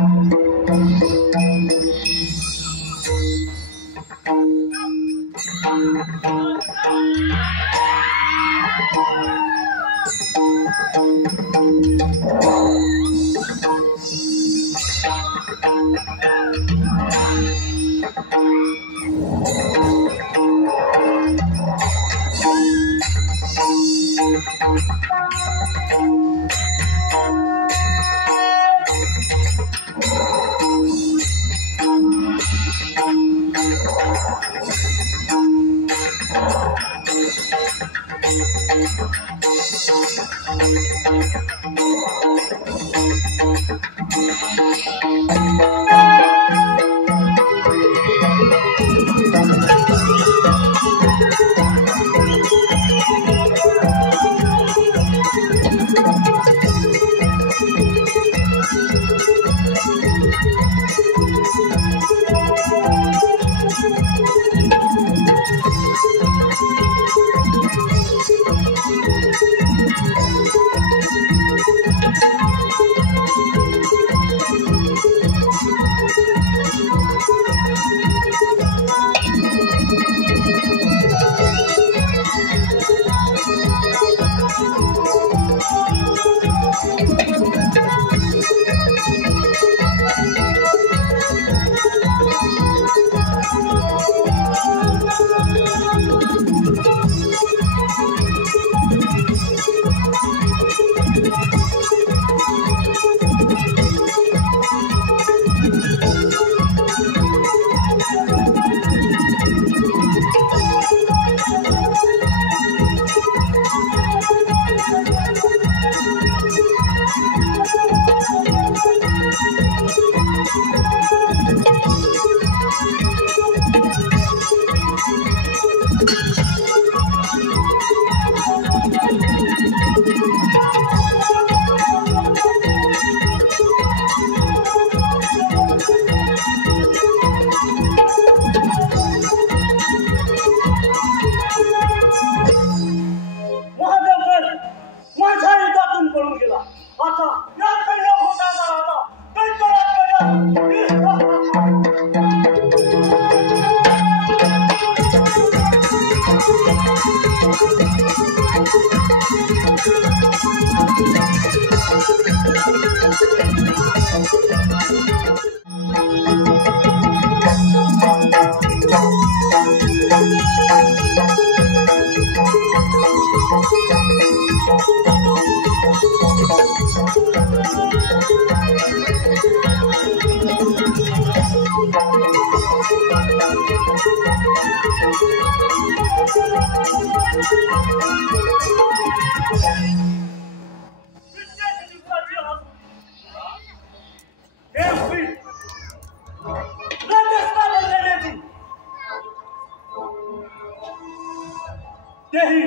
तेही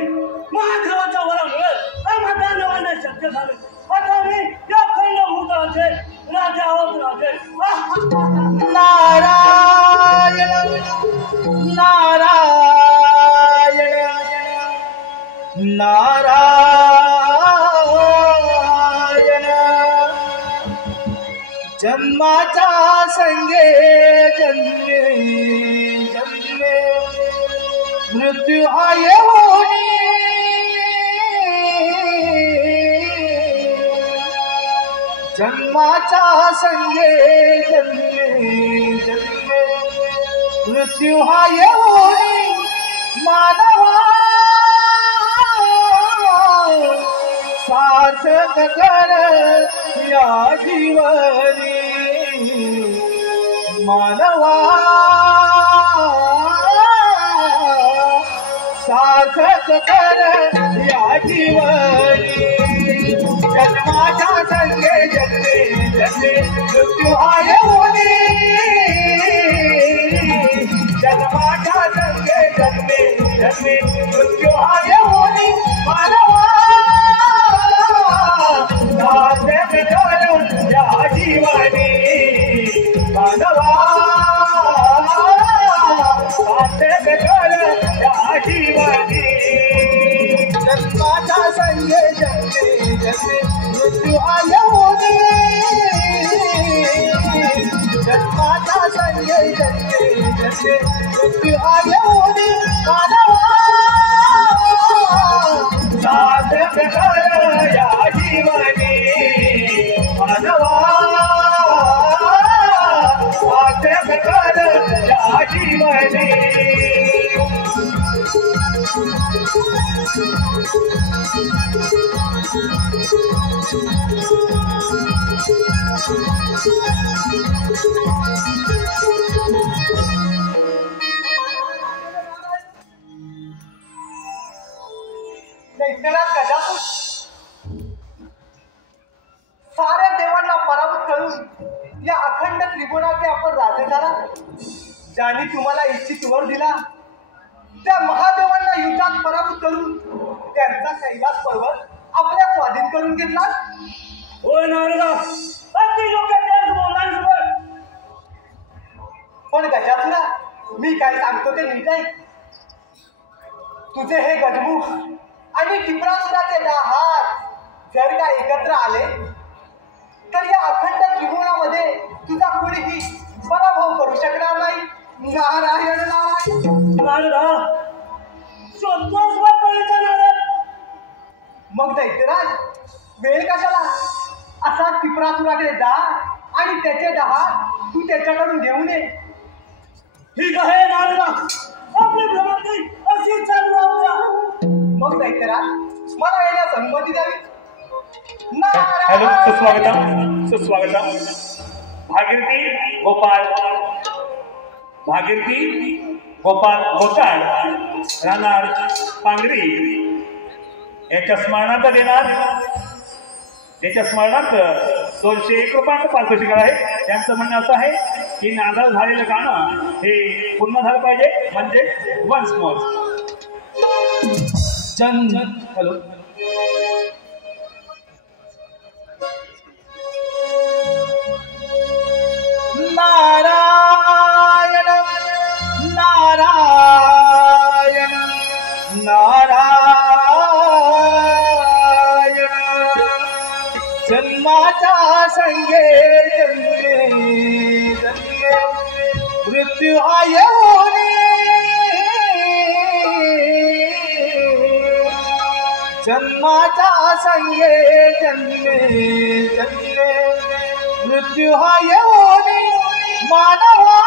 महादेवाच्या वरामुळे माझ्या नावाने शक्य झाले. आता मी या खंडभूताचे राजा आहोत. राजे नारायण नारायण नारायण जन्माच्या संगे जन्मे जन्मे मृत्यू आये होनी जन्माच्या संगे जन्मे जन्मे मृत्यू आये होनी मानवा सार्थक कर या जीवनी मानवा सार्थक कर या जीवनी जन्माच्या संगे जन्मे जन्मे मृत्यू आये होनी जन्माच्या संगे जन्मे जन्मे मृत्यू आये होनी मानवा सार्थक कर या जीवनी मानवा सार्थक कर या जीवनी जन्माच्या संगे जन्मे जन्मे मृत्यू आये होनी जन्माच्या संगे जन्मे जन्मे मृत्यू आये होनी मानवा सार्थक कर या जीवनी मानवा सार्थक कर या जीवनी दैत्यराज गजासूर साऱ्या देवांना पराभूत करून या अखंड त्रिभुवनाचे आपण राजे झाला. ज्यांनी तुम्हाला इच्छित वर दिला त्या महादेवांना युद्धात पराभूत करून त्यांचा कैलास पर्वत आपल्या स्वाधीन करून घेतला. होय नारदा, अगदी योग्य तेच बोललास बघ. पण गजासुरा मी काय सांगतो ते नीट आहे. तुझे हे गजमुख आणि टिपरासुराचे हात जर का एकत्र आले तर या अखंड त्रिभुवनामध्ये तुझा कोणीही पराभव करू शकणार नाही. नारायण नारायण. नारदा, शोधतोस बघ कळीचा नारद. मग दैत्यराज वेळ कशाला? असा टिपरासुराकडे जा आणि त्याचे हात तू त्याच्याकडून घेऊन ये. ठीक आहे नारदा, आपली भ्रमंती अशी चालू राहूया. मग दैत्यराज मला येण्यास अनुमती द्यावी. हॅलो, सुस्वागतम सुस्वागतम. भागीरथी गोपाल घोटाळ राहणार पांगरी याच्या स्मरणार्थ देणार. त्याच्या स्मरणार्थ 201 रुपयांचं पारितोषिक आहे. त्यांचं म्हणणं असं आहे की नादार झालेलं गाणं हे पूर्ण झालं पाहिजे, म्हणजे once more. Hello, Narayan Narayan Narayan जन्माच्या संगे जन्मे जन्मे मृत्यू आये होनी जन्माच्या संगे जन्मे जन्मे मृत्यू हा येऊन मानवा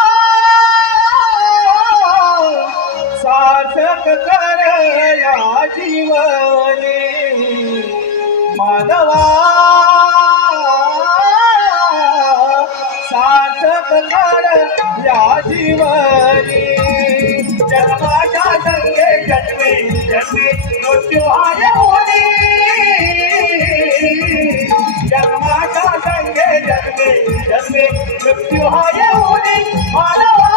सार्थक कर या जीवनी मानवा सार्थक कर या जीवनी जन्माच्या संगे जन्मे जन्मे मृत्यू हा येऊनी जन्माच्या संगे जन्मे जन्मे मृत्यू हा येऊनी मानवा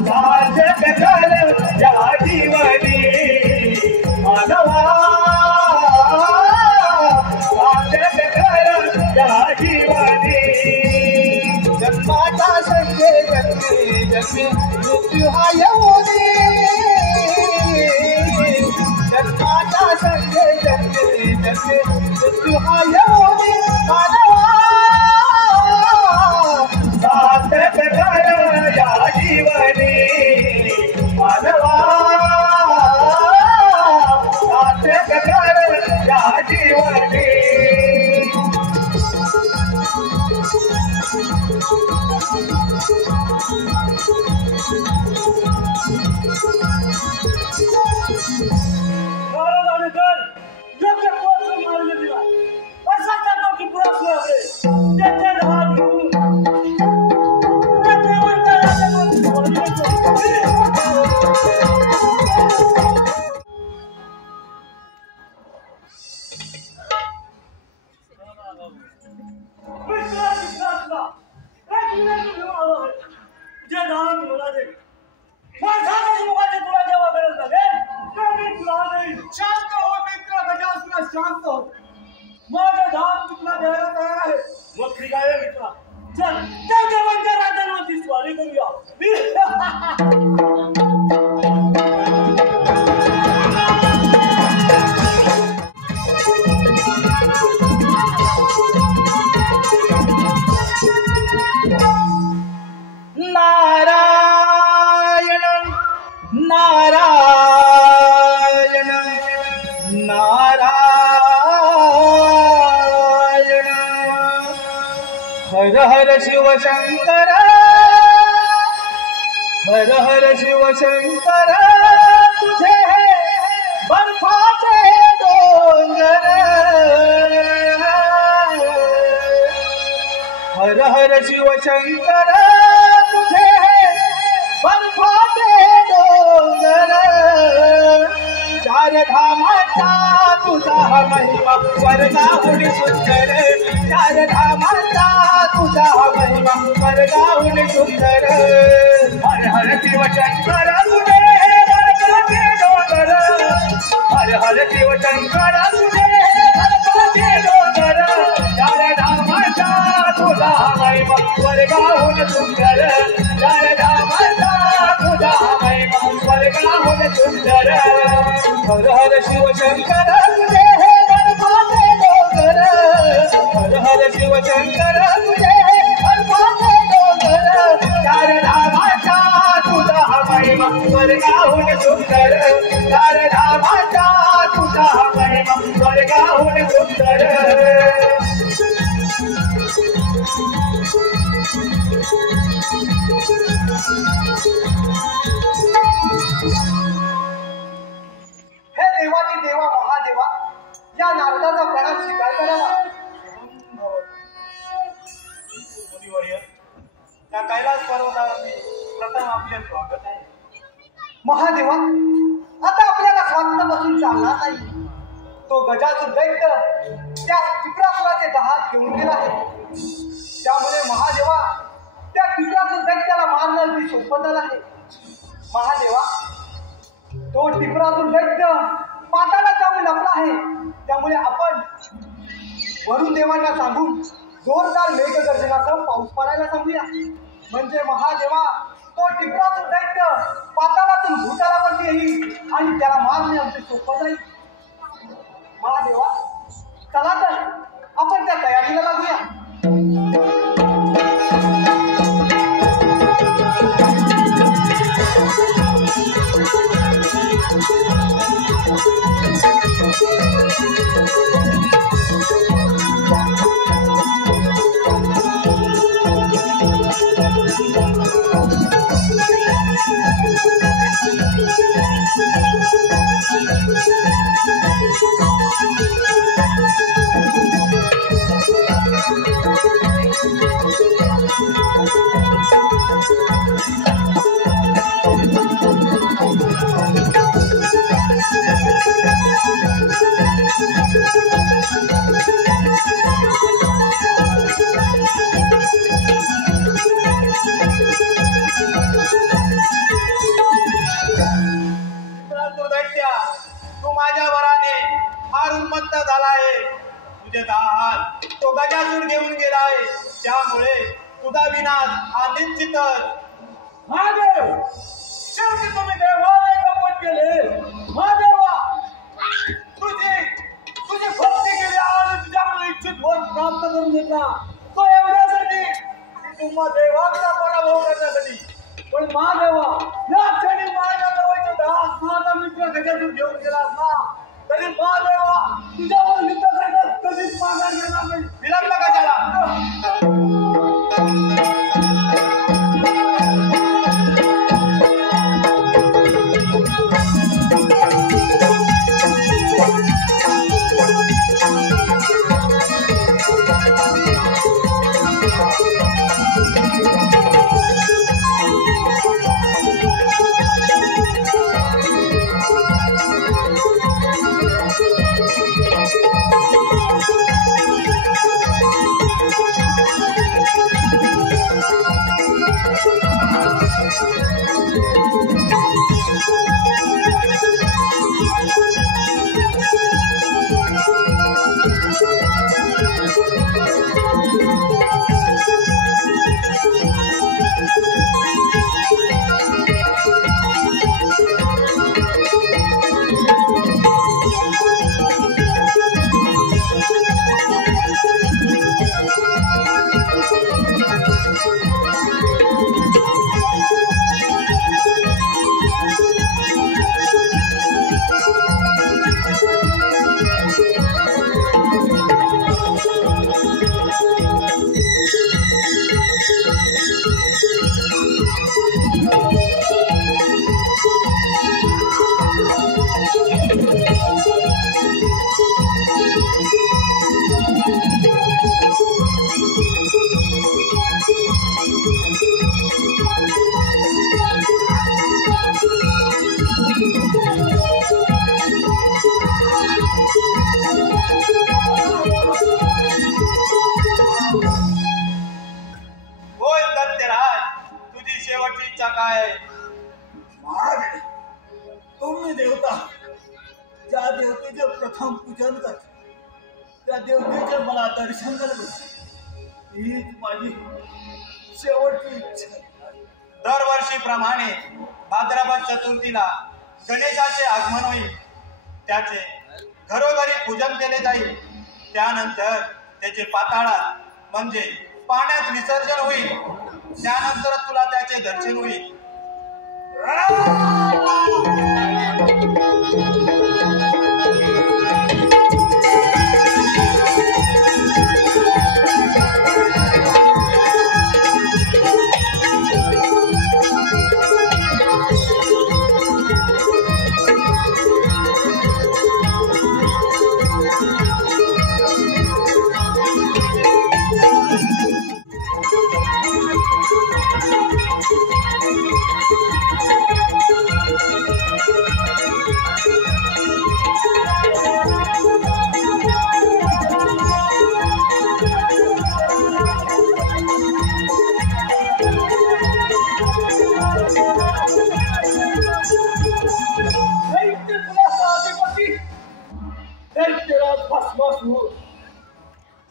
सार्थक कर या जीवनी मानवा सार्थक कर या जीवनी जन्माचा संगे जन्मे जन्मे मृत्यू हा येऊनी जन्माचा संगे जन्मे जन्मे मृत्यू हा येऊनी मानवा सार्थक कर या जीवनी मानवा सार्थक कर या जीवनी योग्य पोहोचून मारले दिला असा करतो की पुरा सुरू त्याच्या दहा घेऊन शांत हो मित्र गजासुरा शांत हो माझा धाम तुला द्यायला तयार आहे मग ठीक आहे मित्रा चल त्या जवानच्या राजांवरती स्वारी करूया हर हर शिव शंकर हर हर शिव शंकर तुझे बर्फाचे डोंगर हर हर शिव शंकर तुझे बर्फाचे डोंगर चार धामाचा तुझा महिमा स्वर्गाहून सुंदर चार धामाचा तुझा महिमा स्वर्गाहून सुंदर हर हर शिव शंकर तुझे बर्फाचे डोंगर हर हर शिव शंकर तुझे बर्फाचे डोंगर चार धामाचा तुझा महिमा स्वर्गाहून सुंदर चार धामाचा तुझा महिमा स्वर्गाहून सुंदर हर हर शिव शंकर तुझे बर्फाचे डोंगर हर हर शिव शंकर तुझे बर्फाचे डोंगर चार धामाचा तुझा महिमा स्वर्गाहून सुंदर चार धामाचा तुझा महिमा स्वर्गाहून सुंदर हे देवाची देवा महादेवा या नारदाचा प्रणाम स्वीकार करावा मुनिवर्य त्या कैलास पर्वतावरती प्रथम आपले स्वागत आहे महादेवा आता आपल्याला स्वागत बसून चालणार नाही तो गजासुर दैत्य त्या त्रिपुरासुराचे दहात घेऊन गेला आहे त्यामुळे महादेवा त्या त्रिपुरासुर दैत्याला मारणं अगदी सोपं झालं आहे महादेवा तो त्रिपुरासुर दैत्य पाताळात जाऊन लपला आहे त्यामुळे आपण वरुण देवांना सांगून जोरदार मेघगर्जनासह पाऊस पडायला सांगूया म्हणजे महादेवा तो त्रिपुरासुर दैत्य पाताळातून भूतलावरती येईल आणि त्याला मारणे अगदी सोपं जाईल महादेवा चला तर आपण त्या तयारीला लागूया तुझे दास तो गजासूर घेऊन गेलाय, त्यामुळे तुझा विनाश हा निश्चितच. महादेव, शेवटी तुम्ही देवाला गप्पत केले. महादेवा, तुझी भक्ती केली आणि तुझ्याकडे इच्छित वर प्राप्त करून घेतला, तो एवढ्यासाठी की तुम्हा देवाचा पराभव करण्यासाठी. पण महादेवा, या क्षणी माझ्या जवळचे दास माझा मित्र गजासूर घेऊन गेला असला तरी महादेवा तुझ्यावर युद्ध करण्यास कधीच माघार घेणार नाही. विलंब कशाला? प्रथम पूजन कर, त्या देवतेचे मला दर्शन कर, हीच माझी शेवटची इच्छा. दरवर्षीप्रमाणे भाद्रपद चतुर्थीला गणेशाचे आगमन होईल. त्याचे घरोघरी पूजन केले जाईल. त्यानंतर त्याचे पाताळात म्हणजे पाण्यात विसर्जन होईल. त्यानंतर तुला त्याचे दर्शन होईल.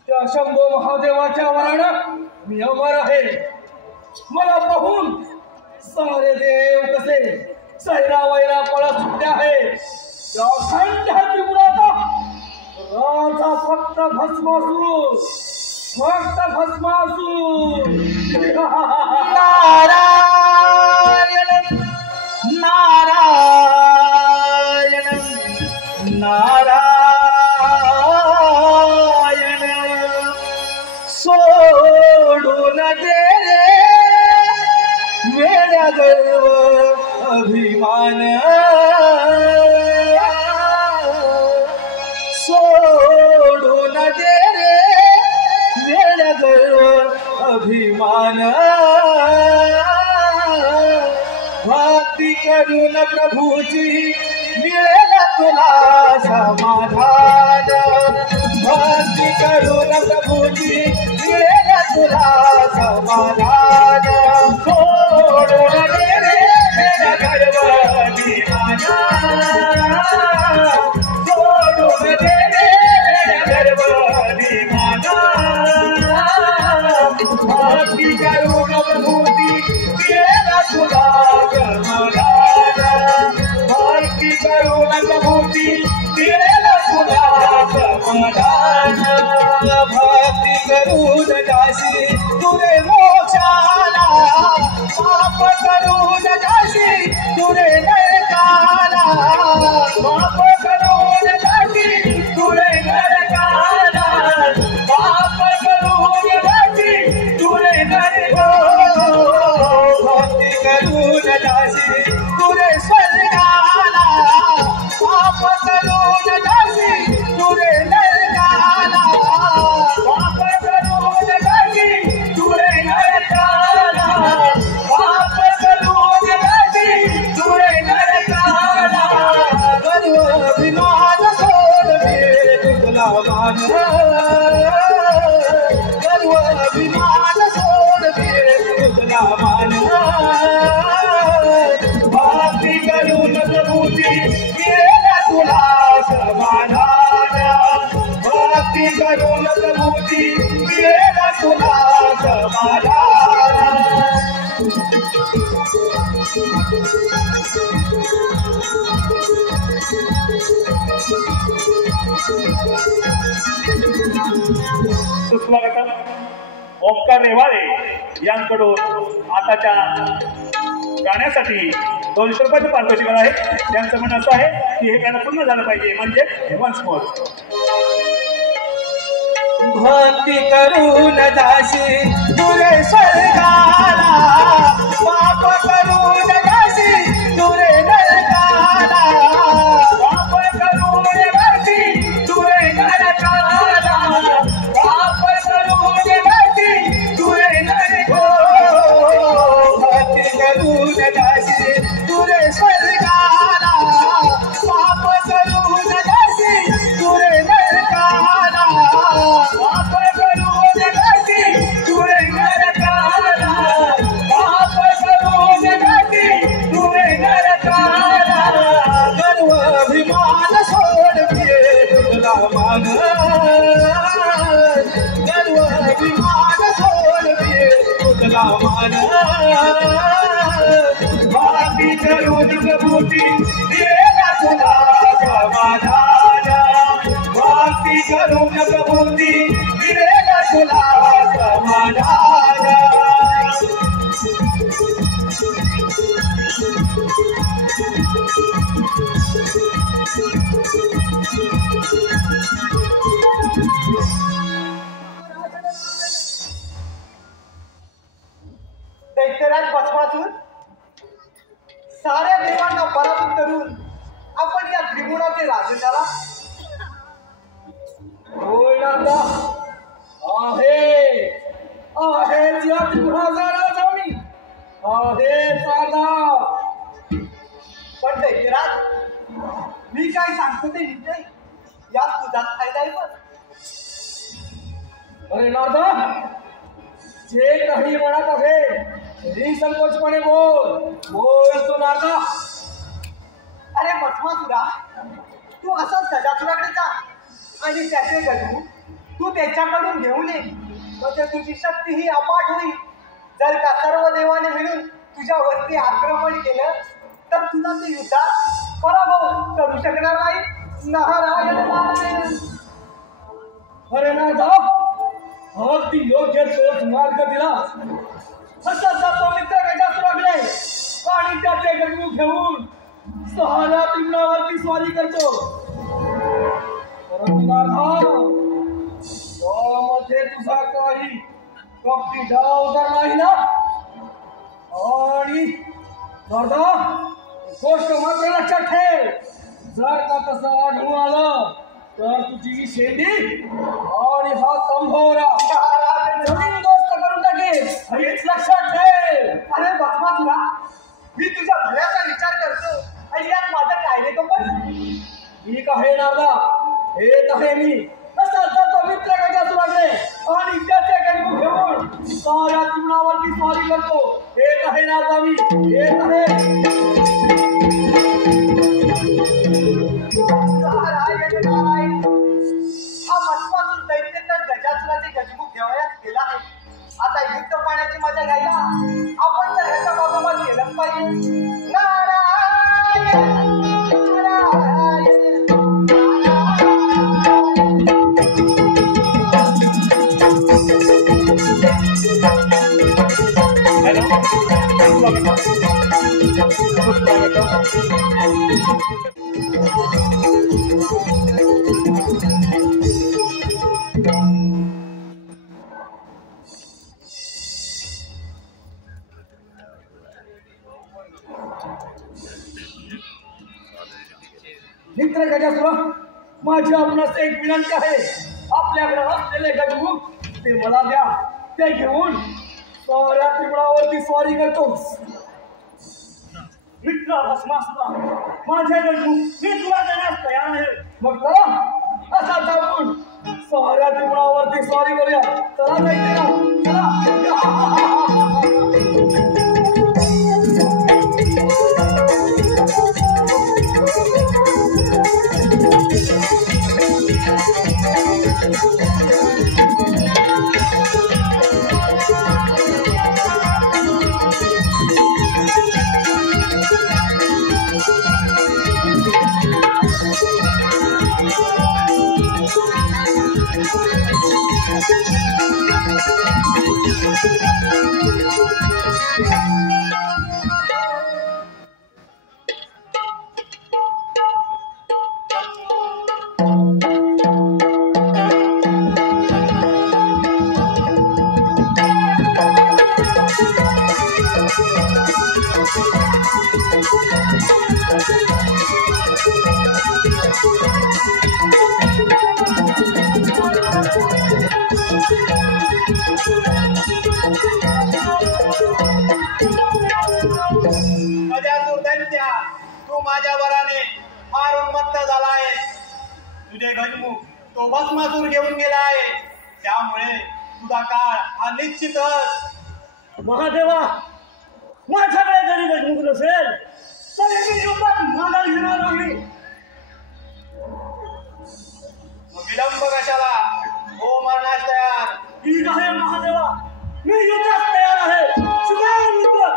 त्या शंभो महादेवाच्या वरानं मी अमर आहे. मला पाहून सारे देव कसे सैरा वैरा पळत सुटले आहे. त्या अखंड त्रिपुराचा राजा फक्त भस्मासूर, फक्त भस्मासूर. नारायण नारायण नारायण सोडून दे रे वेड्या गर्व अभिमान. सोडून दे रे वेड्या गर्व अभिमान. भक्ती करून प्रभूची मिळेल तुला समाधान. भक्ती करून प्रभूची मिळेल तुला समाधान. सोडून दे रे गर्व अभिमान. सोडून दे रे गर्व करून जाशी तुरे मोक्षाला पाप करून जाशी तुरे नरकाला पाप करून जाशी तुरे नरकाला पाप करून जाशी तुरे नरकाला भक्ती करून जाशी तुरे स्वर्गाला पाप करून जाशी तुरे नरकाला पाप करून जाशी तुरे नरकाला पाप करून जाशी तुरे नरकाला गर्व विमान सोडवे तुला मान गर्व विमान सोडवे तुला मान भक्ती करून प्रभूती केला तुला समाधान भक्ती करून प्रभूती केला तुला समाधान सुस्वागतम ओंकार रेवाळे यांकडून आताच्या गाण्यासाठी 200 रुपयाचं पारितोषिक आहे. त्यांचं म्हणणं असं आहे की हे गाणं पूर्ण झालं पाहिजे म्हणजे वन्स मोर. भक्ती करून जाशी तुरे स्वर्गाला पाप करून जाशी तुरे नरकाला पाप करून जाशी तुरे नरकाला पाप करून जाशी तुरे नरकाला भक्ती करून जाशी तुरे स्वर्गाला पाप करून जाशी तुरे नरकाला पाप करून जाशी तुरे नरकाला पाप करून जाशी तुरे नरकाला गर्व अभिमान सोडवे तुला मान गर्व अभिमान सोडवे तुला मान भागी करून प्रभूती केला तुला समाधान भक्ती करून प्रभूती केला तुला समाधान दैत्यराज भस्मासूर साऱ्या देवांना पराभूत करून आपण या त्रिगुणाचे राजे झाला. होय नाथा आहे आहे या त्रिगुणाचा राजा मी आहे राजा. पण दैत्यराज मी काय सांगतो ते विजय यात तुझाच फायदा आहे. पण अरे नाथा जे काही म्हणत आहे निसंकोचपणे बोल तू नाथा. अरे भस्मासुरा तू असंच गजासुराकडे जा आणि त्याचे गजू तू त्याच्याकडून घेऊन ये म्हणजे तुझी शक्ती ही अपाट होईल. जर का सर्व देवाने मिळून तुझ्यावरती आक्रमण केलं तर तुला ते युद्धात पराभव करू शकणार नाही. नारायण नारायण. अरे नाथा अगदी योग्य तोच मार्ग दिला. असं जातो मित्र गजासुराकडे आणि त्याचे गजू घेऊन सहारा त्रिगुणावरती स्वारी करतो. परंतु नाथा यामध्ये तुझा काही कपटी डाव तर नाही ना. आणि दादा गोष्ट मात्र लक्षात ठेव जर का तसं आढळून आलं तर तुझी शेंडी आणि हा तंभोरा जमीन दोस्त करून टाकेल हेच लक्षात ठेव. अरे भस्मासुरा मी तुझ्या भल्याचा विचार करतो आणि यात माझं काय रे कंपन. ठीक आहे नारदा येत आहे मी. तसाच जातो मित्र गजासुराकडे आणि त्याचे गणू घेऊन साऱ्या त्रिगुणावरती स्वारी करतो. येत आहे नारदा मी येत आहे. नारायण नारायण. हा भस्मासूर दैत्य तर गजासुराचे गजमुख घेवयास गेला आहे. आता युद्ध पाण्याची मजा घ्यायला आपण तर ह्याच्या बाबा केलंच पाहिजे. नारायण नारायण. मित्र गजासुरा, माझी आपणास एक विनंती आहे. आपल्याकडे असलेले गजमुख ते मला द्या. ते घेऊन साऱ्या त्रिपुरावरती स्वारी करतो. मित्र भस्मास्त्र माझे गजमुख मी तुला देण्यास तयार आहे. मग चला असा जाऊन साऱ्या त्रिपुरावरती स्वारी करूया. चला जायचे ना, चला. तू माझ्या वराने फार उन्मत्त झाला आहे. तुझे गजमुख तो भस्मासूर घेऊन गेला आहे. त्यामुळे तुझा काळ हा निश्चितच. महादेवा, माझ्याकडे जरी गजमुख नसेल तरी मी युद्धात माघार घेणार नाही. विलंब कशाला? हो मरणास तयार. ठीक आहे महादेवा, मी युद्धास तयार आहे. शुभान मित्र.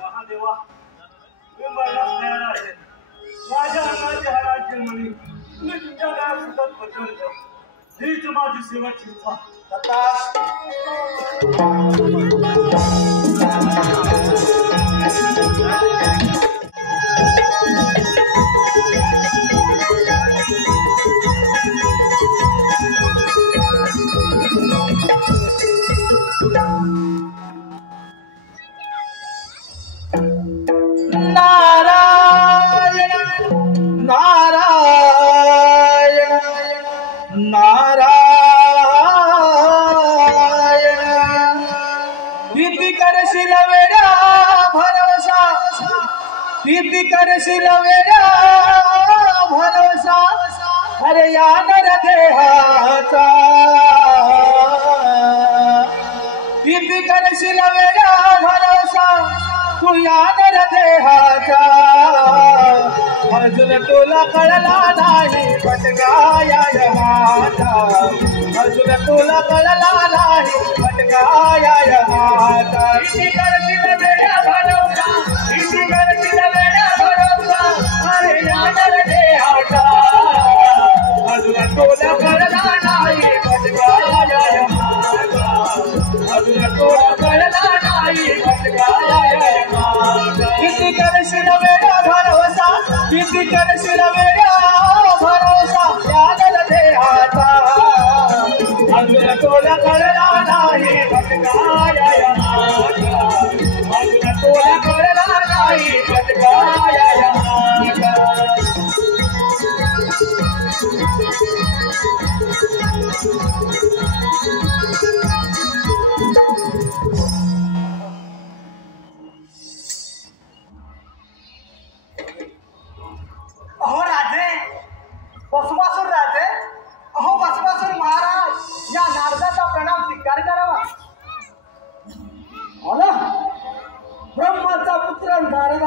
महादेवा, मी मरणास तयार आहे. माझ्या अंगाचे हाडाचे मणी मी तुमच्या घरात सुखद बदलतो. हीच माझी शेवटची इच्छा. प्रीति करशील वेडा भरोसा अरे याद देहाचा. प्रीति करशील वेडा भरोसा तू याद देहाचा. अजून तुला कळला नाही भटकाया माझा. अजून तुला कळला नाही भटकाया माझा. प्रीति करशील वेडा भरोसा, प्रीति करशील वेडा भरोसा अरे याद देहाचा. अजून तुला कळला नाही भटकाया माझा. अजून तुला कळला नाही भटकाया माझा. प्रीति करशील वेडा भरोसा, प्रीति करशील वेडा भरोसा याद देहाचा. अजून तुला कळला नाही भटकाया माझा. अजून तुला कळला नाही भटकाया माझा.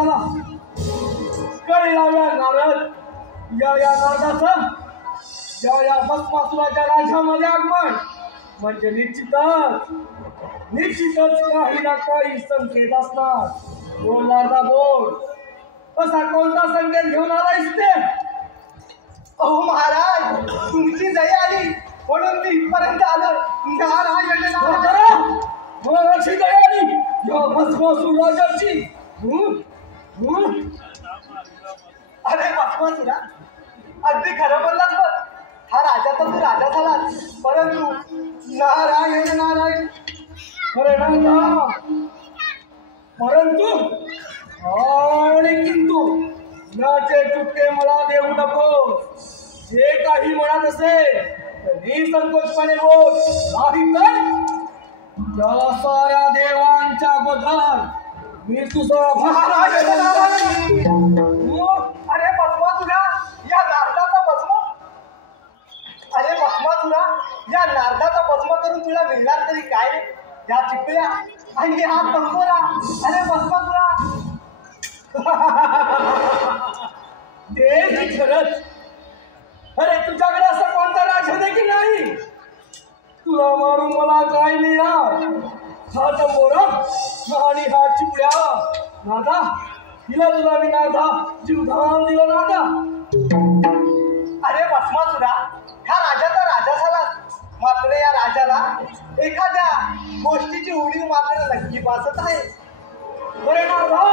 चला कळला या नारद या नारदाचं या भस्मासुराच्या राज्यामध्ये आगमन म्हणजे निश्चितच काही ना काही संकेत असणार. बोल नारदा बोल, असा कोणता संकेत घेऊन आलायस ते? अहो महाराज, तुमची जय आली म्हणून मी इथपर्यंत आलो. मला अशी दया आली या भस्मासुर राजाची. अरे भस्मासुरा, अगदी खरं बोललास बघ. हा राजा तर तू राजा झालास, परंतु नारायण नारायण खरे ना, परंतु आणि किंतु याचे चुटके मला देऊ नको. जे काही म्हणत असेल निसंकोचपणे बोल, नाही तर या साऱ्या देवांच्या बदल मी तुझा महाराज. अरे भस्मासुरा, या नारदाचा भस्म, अरे भस्मासुरा, या नारदाचा भस्म करून तुला मिळणार तरी काय? या चिपल्या आणि हा तंबोरा. अरे भस्मासुरा, ते खरंच. अरे तुझ्याकडे असं कोणता राजा देखील नाही. तुला मारून मला काय मिळणार? हा तंबोरा आणि हा चिपळ्या. नादा हिला तुला मी नादा जीवधान दिलं नादा. अरे भस्मासुरा, ह्या राजाचा राजा झाला, मात्र या राजाला एखाद्या गोष्टीची उणीव मात्र नक्की भासत आहे. अरे नादा,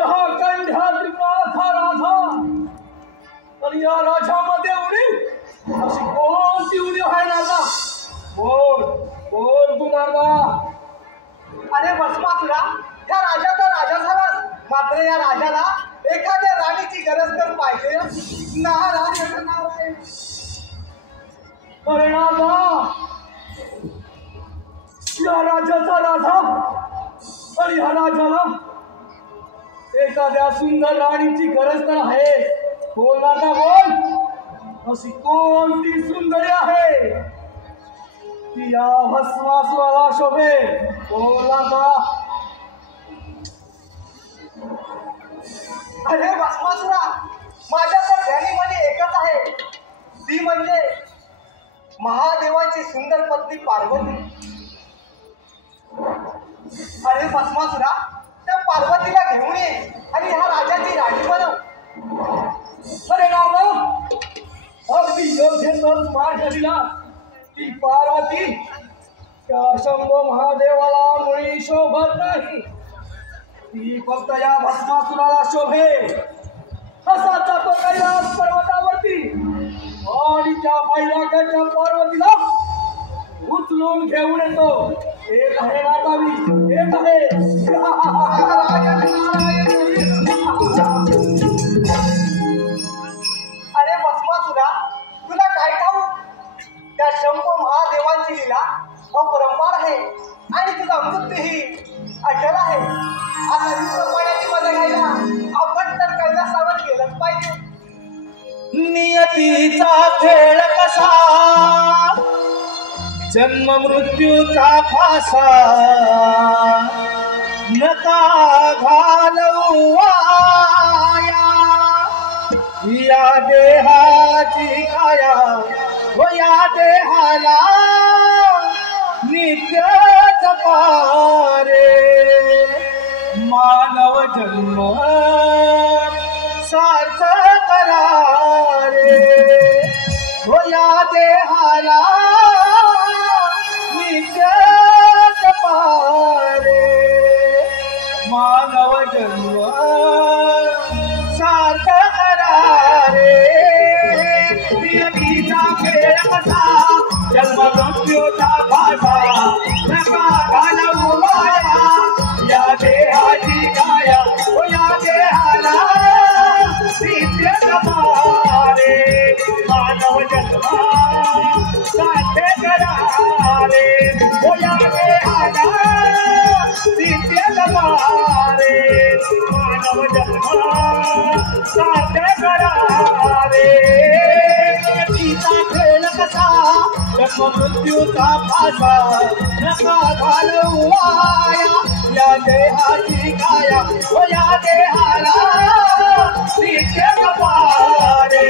हा कंढ्या त्रिपुराचा राजा आणि या राजामध्ये उणीव, अशी कोणती उणीव आहे नादा? बोल बोल तू नादा. अरे भस्मासुरा, ह्या राजाचा राजा झाला, मात्र या राजाला एखाद्या राणीची गरज तर पाहिजे. नारायण नारायण. अरे नादा, या राजाचा राजा आणि ह्या राजाला एखाद्या सुंदर राणीची गरज तर आहे. बोल नादा बोल, अशी कोणती सुंदरी आहे ती या भस्मासुराला शोभेल? बोल नादा. अरे भस्मासुरा, माझ्या तर ध्यानीमध्ये एकच आहे, ती म्हणजे महादेवाची सुंदर पत्नी पार्वती. अरे भस्मासुरा, त्या पार्वतीला घेऊन ये आणि ह्या राजाची राणी बनव. अरे नादा, अगदी योग्यच मार्ग दिला. ती पार्वती त्या शंभो महादेवाला मुळी शोभत नाही. ती फक्त या भस्मासुराला शोभे. असा जातो कैलास पर्वतावरती आणि त्या बैराग्याच्या पार्वतीला उचलून घेऊन येतो. एक आहे नादा मी, एक आहे. अरे भस्मासुरा, तुला काय ठाऊक, त्या शंभो महादेवांची लीला अपरंपार आहे आणि तुझा मृत्यूही अटल आहे. आता विश्व पाण्याची मजा घ्यायला आपण तर कैलासावर गेलंच पाहिजे. नियतीचा खेळ कसा, जन्म मृत्यूचा फासा, नका घालवू वाया. या देहाची काया व या देहाला नित्य जपारे. मानव जन्म सार्थक करा रे, व या देहाला नित्य जपारे. मानव जन्म सार्थक करा रे. नियतीचा खेळ कसा, जन्म मृत्यूचा फासा, नका घालवू वाया. या देहाची काया व या देहाला नित्य जपारे. मानव जन्म सार्थक करा रे, व या देहाला नित्य जपारे. मानव जन्म सार्थक करा रे. नियतीचा खेळ कसा, जन्म मृत्यूचा फासा नका घालू वाया या देहाची काया हो या देहाला नित्य कपारे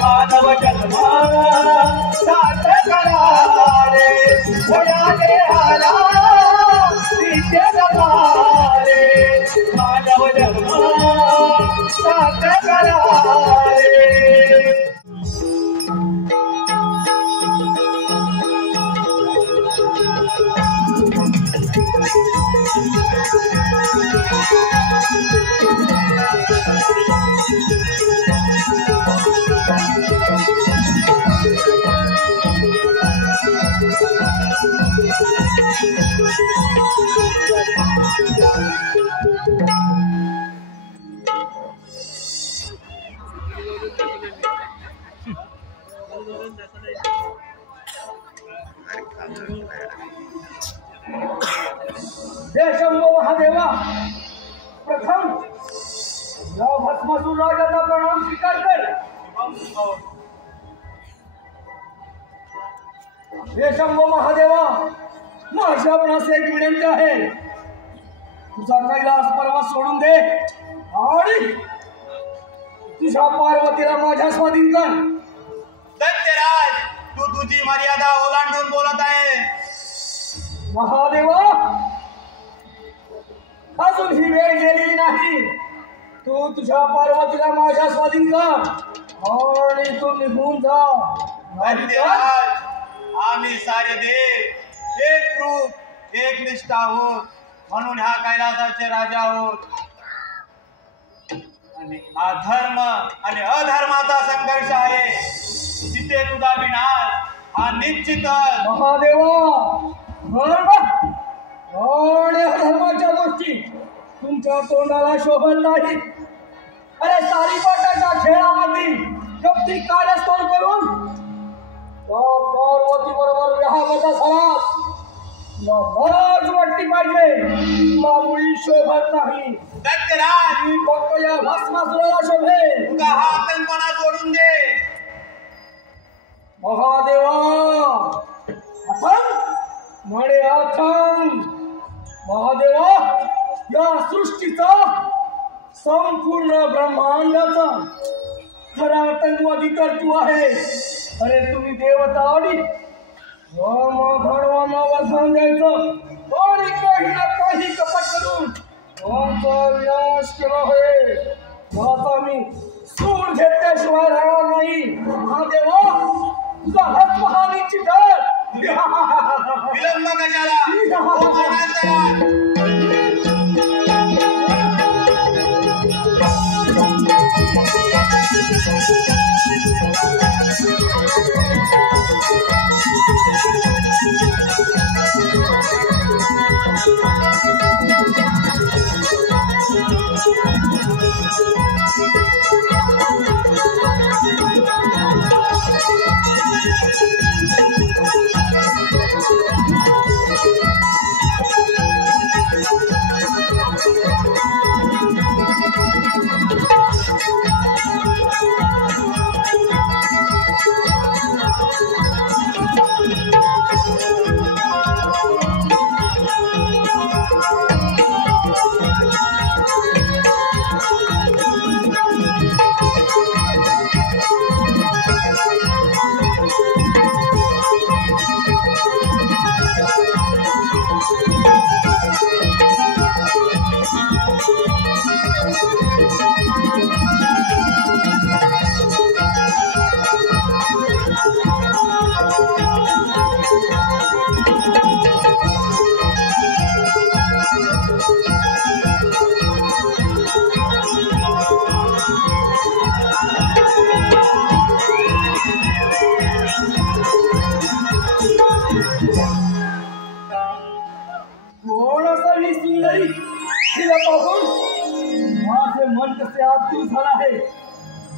मानव जन्म साथ करारे हो या देहाला नित्य कपारे मानव जन्म साथ करारे हे शंभो महादेवा, प्रथम या भस्मासूर राजाचा प्रणाम स्वीकार कर. हे शंभो महादेवा, माझी आपणास एक विनंती आहे. तुझा कैलास पर्वत सोडून दे आणि तुझ्या पार्वतीला माझ्या स्वाधीन कर. सत्यराज, तू तुझी मर्यादा ओलांडून बोलत आहे. महादेवा, अजून ही वेळ गेलेली नाही. तू तुझ्या पार्वतीला माझ्या स्वाधीन कर आणि तू निघून जा. सत्यराज, आम्ही सारे देव एक रूप एक निष्ठा आहोत, म्हणून ह्या कैलासाचे राजा आहोत. आणि हा धर्म आणि अधर्माचा संघर्ष आहे. जिथे तुझा विनाश हा निश्चितच. महादेवा, धर्म आणि अधर्माच्या गोष्टी तुमच्या तोंडाला शोभत नाही. अरे सारीपाटाच्या खेळामध्ये गप्ती कारस्थान करून पार्वती बरोबर विवाहाचा झाला. मलाच वाटली पाहिजे, मुळी शोभत नाही. सत्यराज, मी फक्त या भस्मासुराला शोभे. तुझा हा आतंकपणा सोडून दे. महादेवा, अथंग म्हणे अथंग. महादेवा, या सृष्टीचा संपूर्ण ब्रह्मांडाचा खरा आतंकवादी तर तू आहे. अरे तुम्ही देवता आणि धर्मांना वधान द्यायचं आणि काही ना काही कपट करून आमचा विनाश केला आहे. आता मी सूड घेतल्याशिवाय राहणार नाही. महादेवा, तुझा हस्त हा निश्चित आहे. विलंब कशाला? हो मरणार तयार.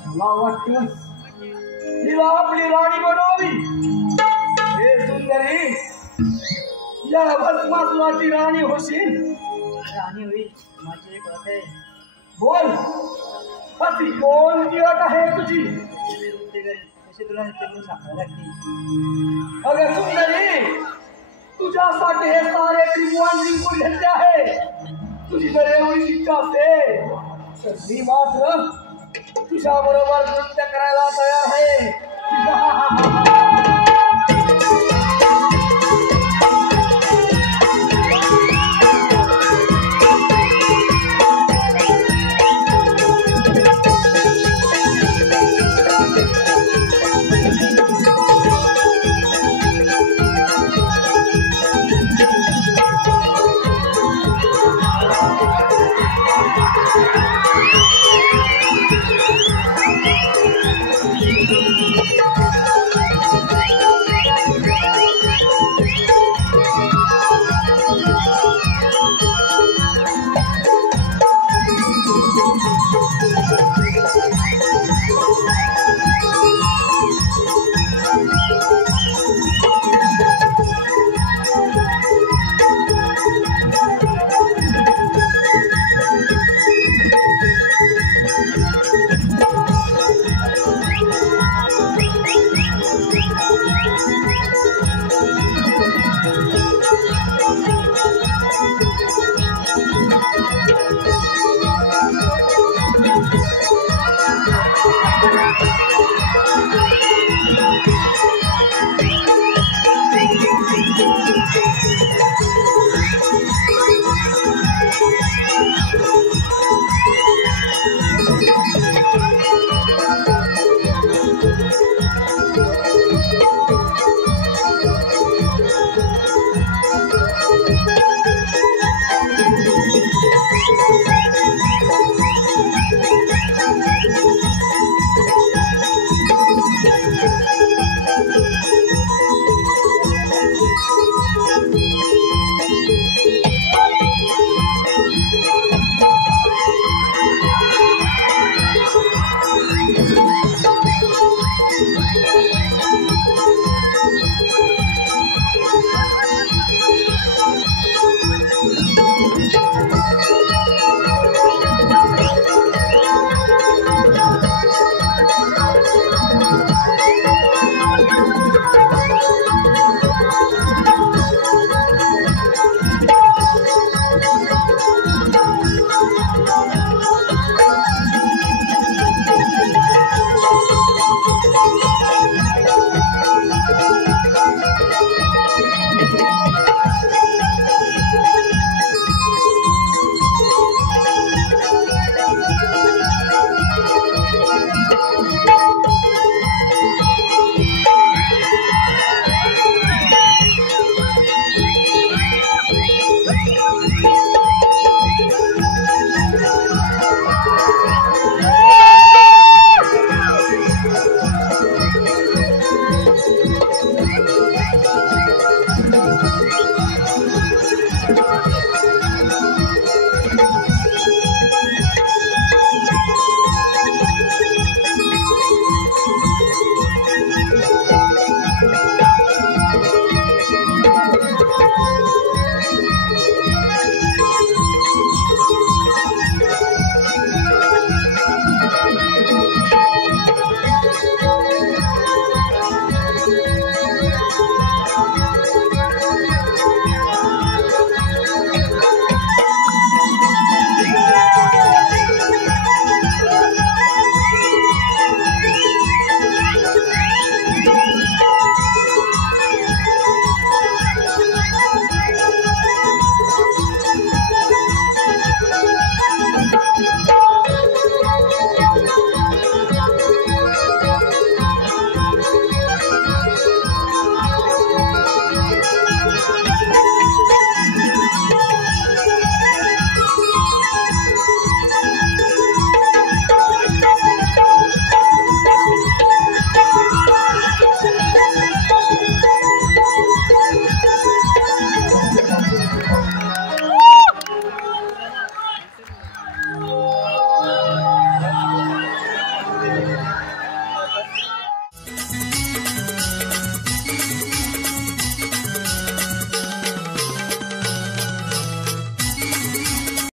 मला वाटतं तिला आपली राणी बनवावी. हे सुंदरी, या भस्मासुराची राणी होशील. राणी होईल माझी एक अट आहे. बोल, अशी कोणती अट आहे तुझी? तुला त्यांनी साखर लागते. अगं सुंदरी, तुझ्यासाठी हे सारे त्रिभुवन जिंकून घेतले आहे. तुझी जर एवढी इच्छा असेल तर मी मात्र तुझ्या बरोबर नृत्य करायला तयार आहे.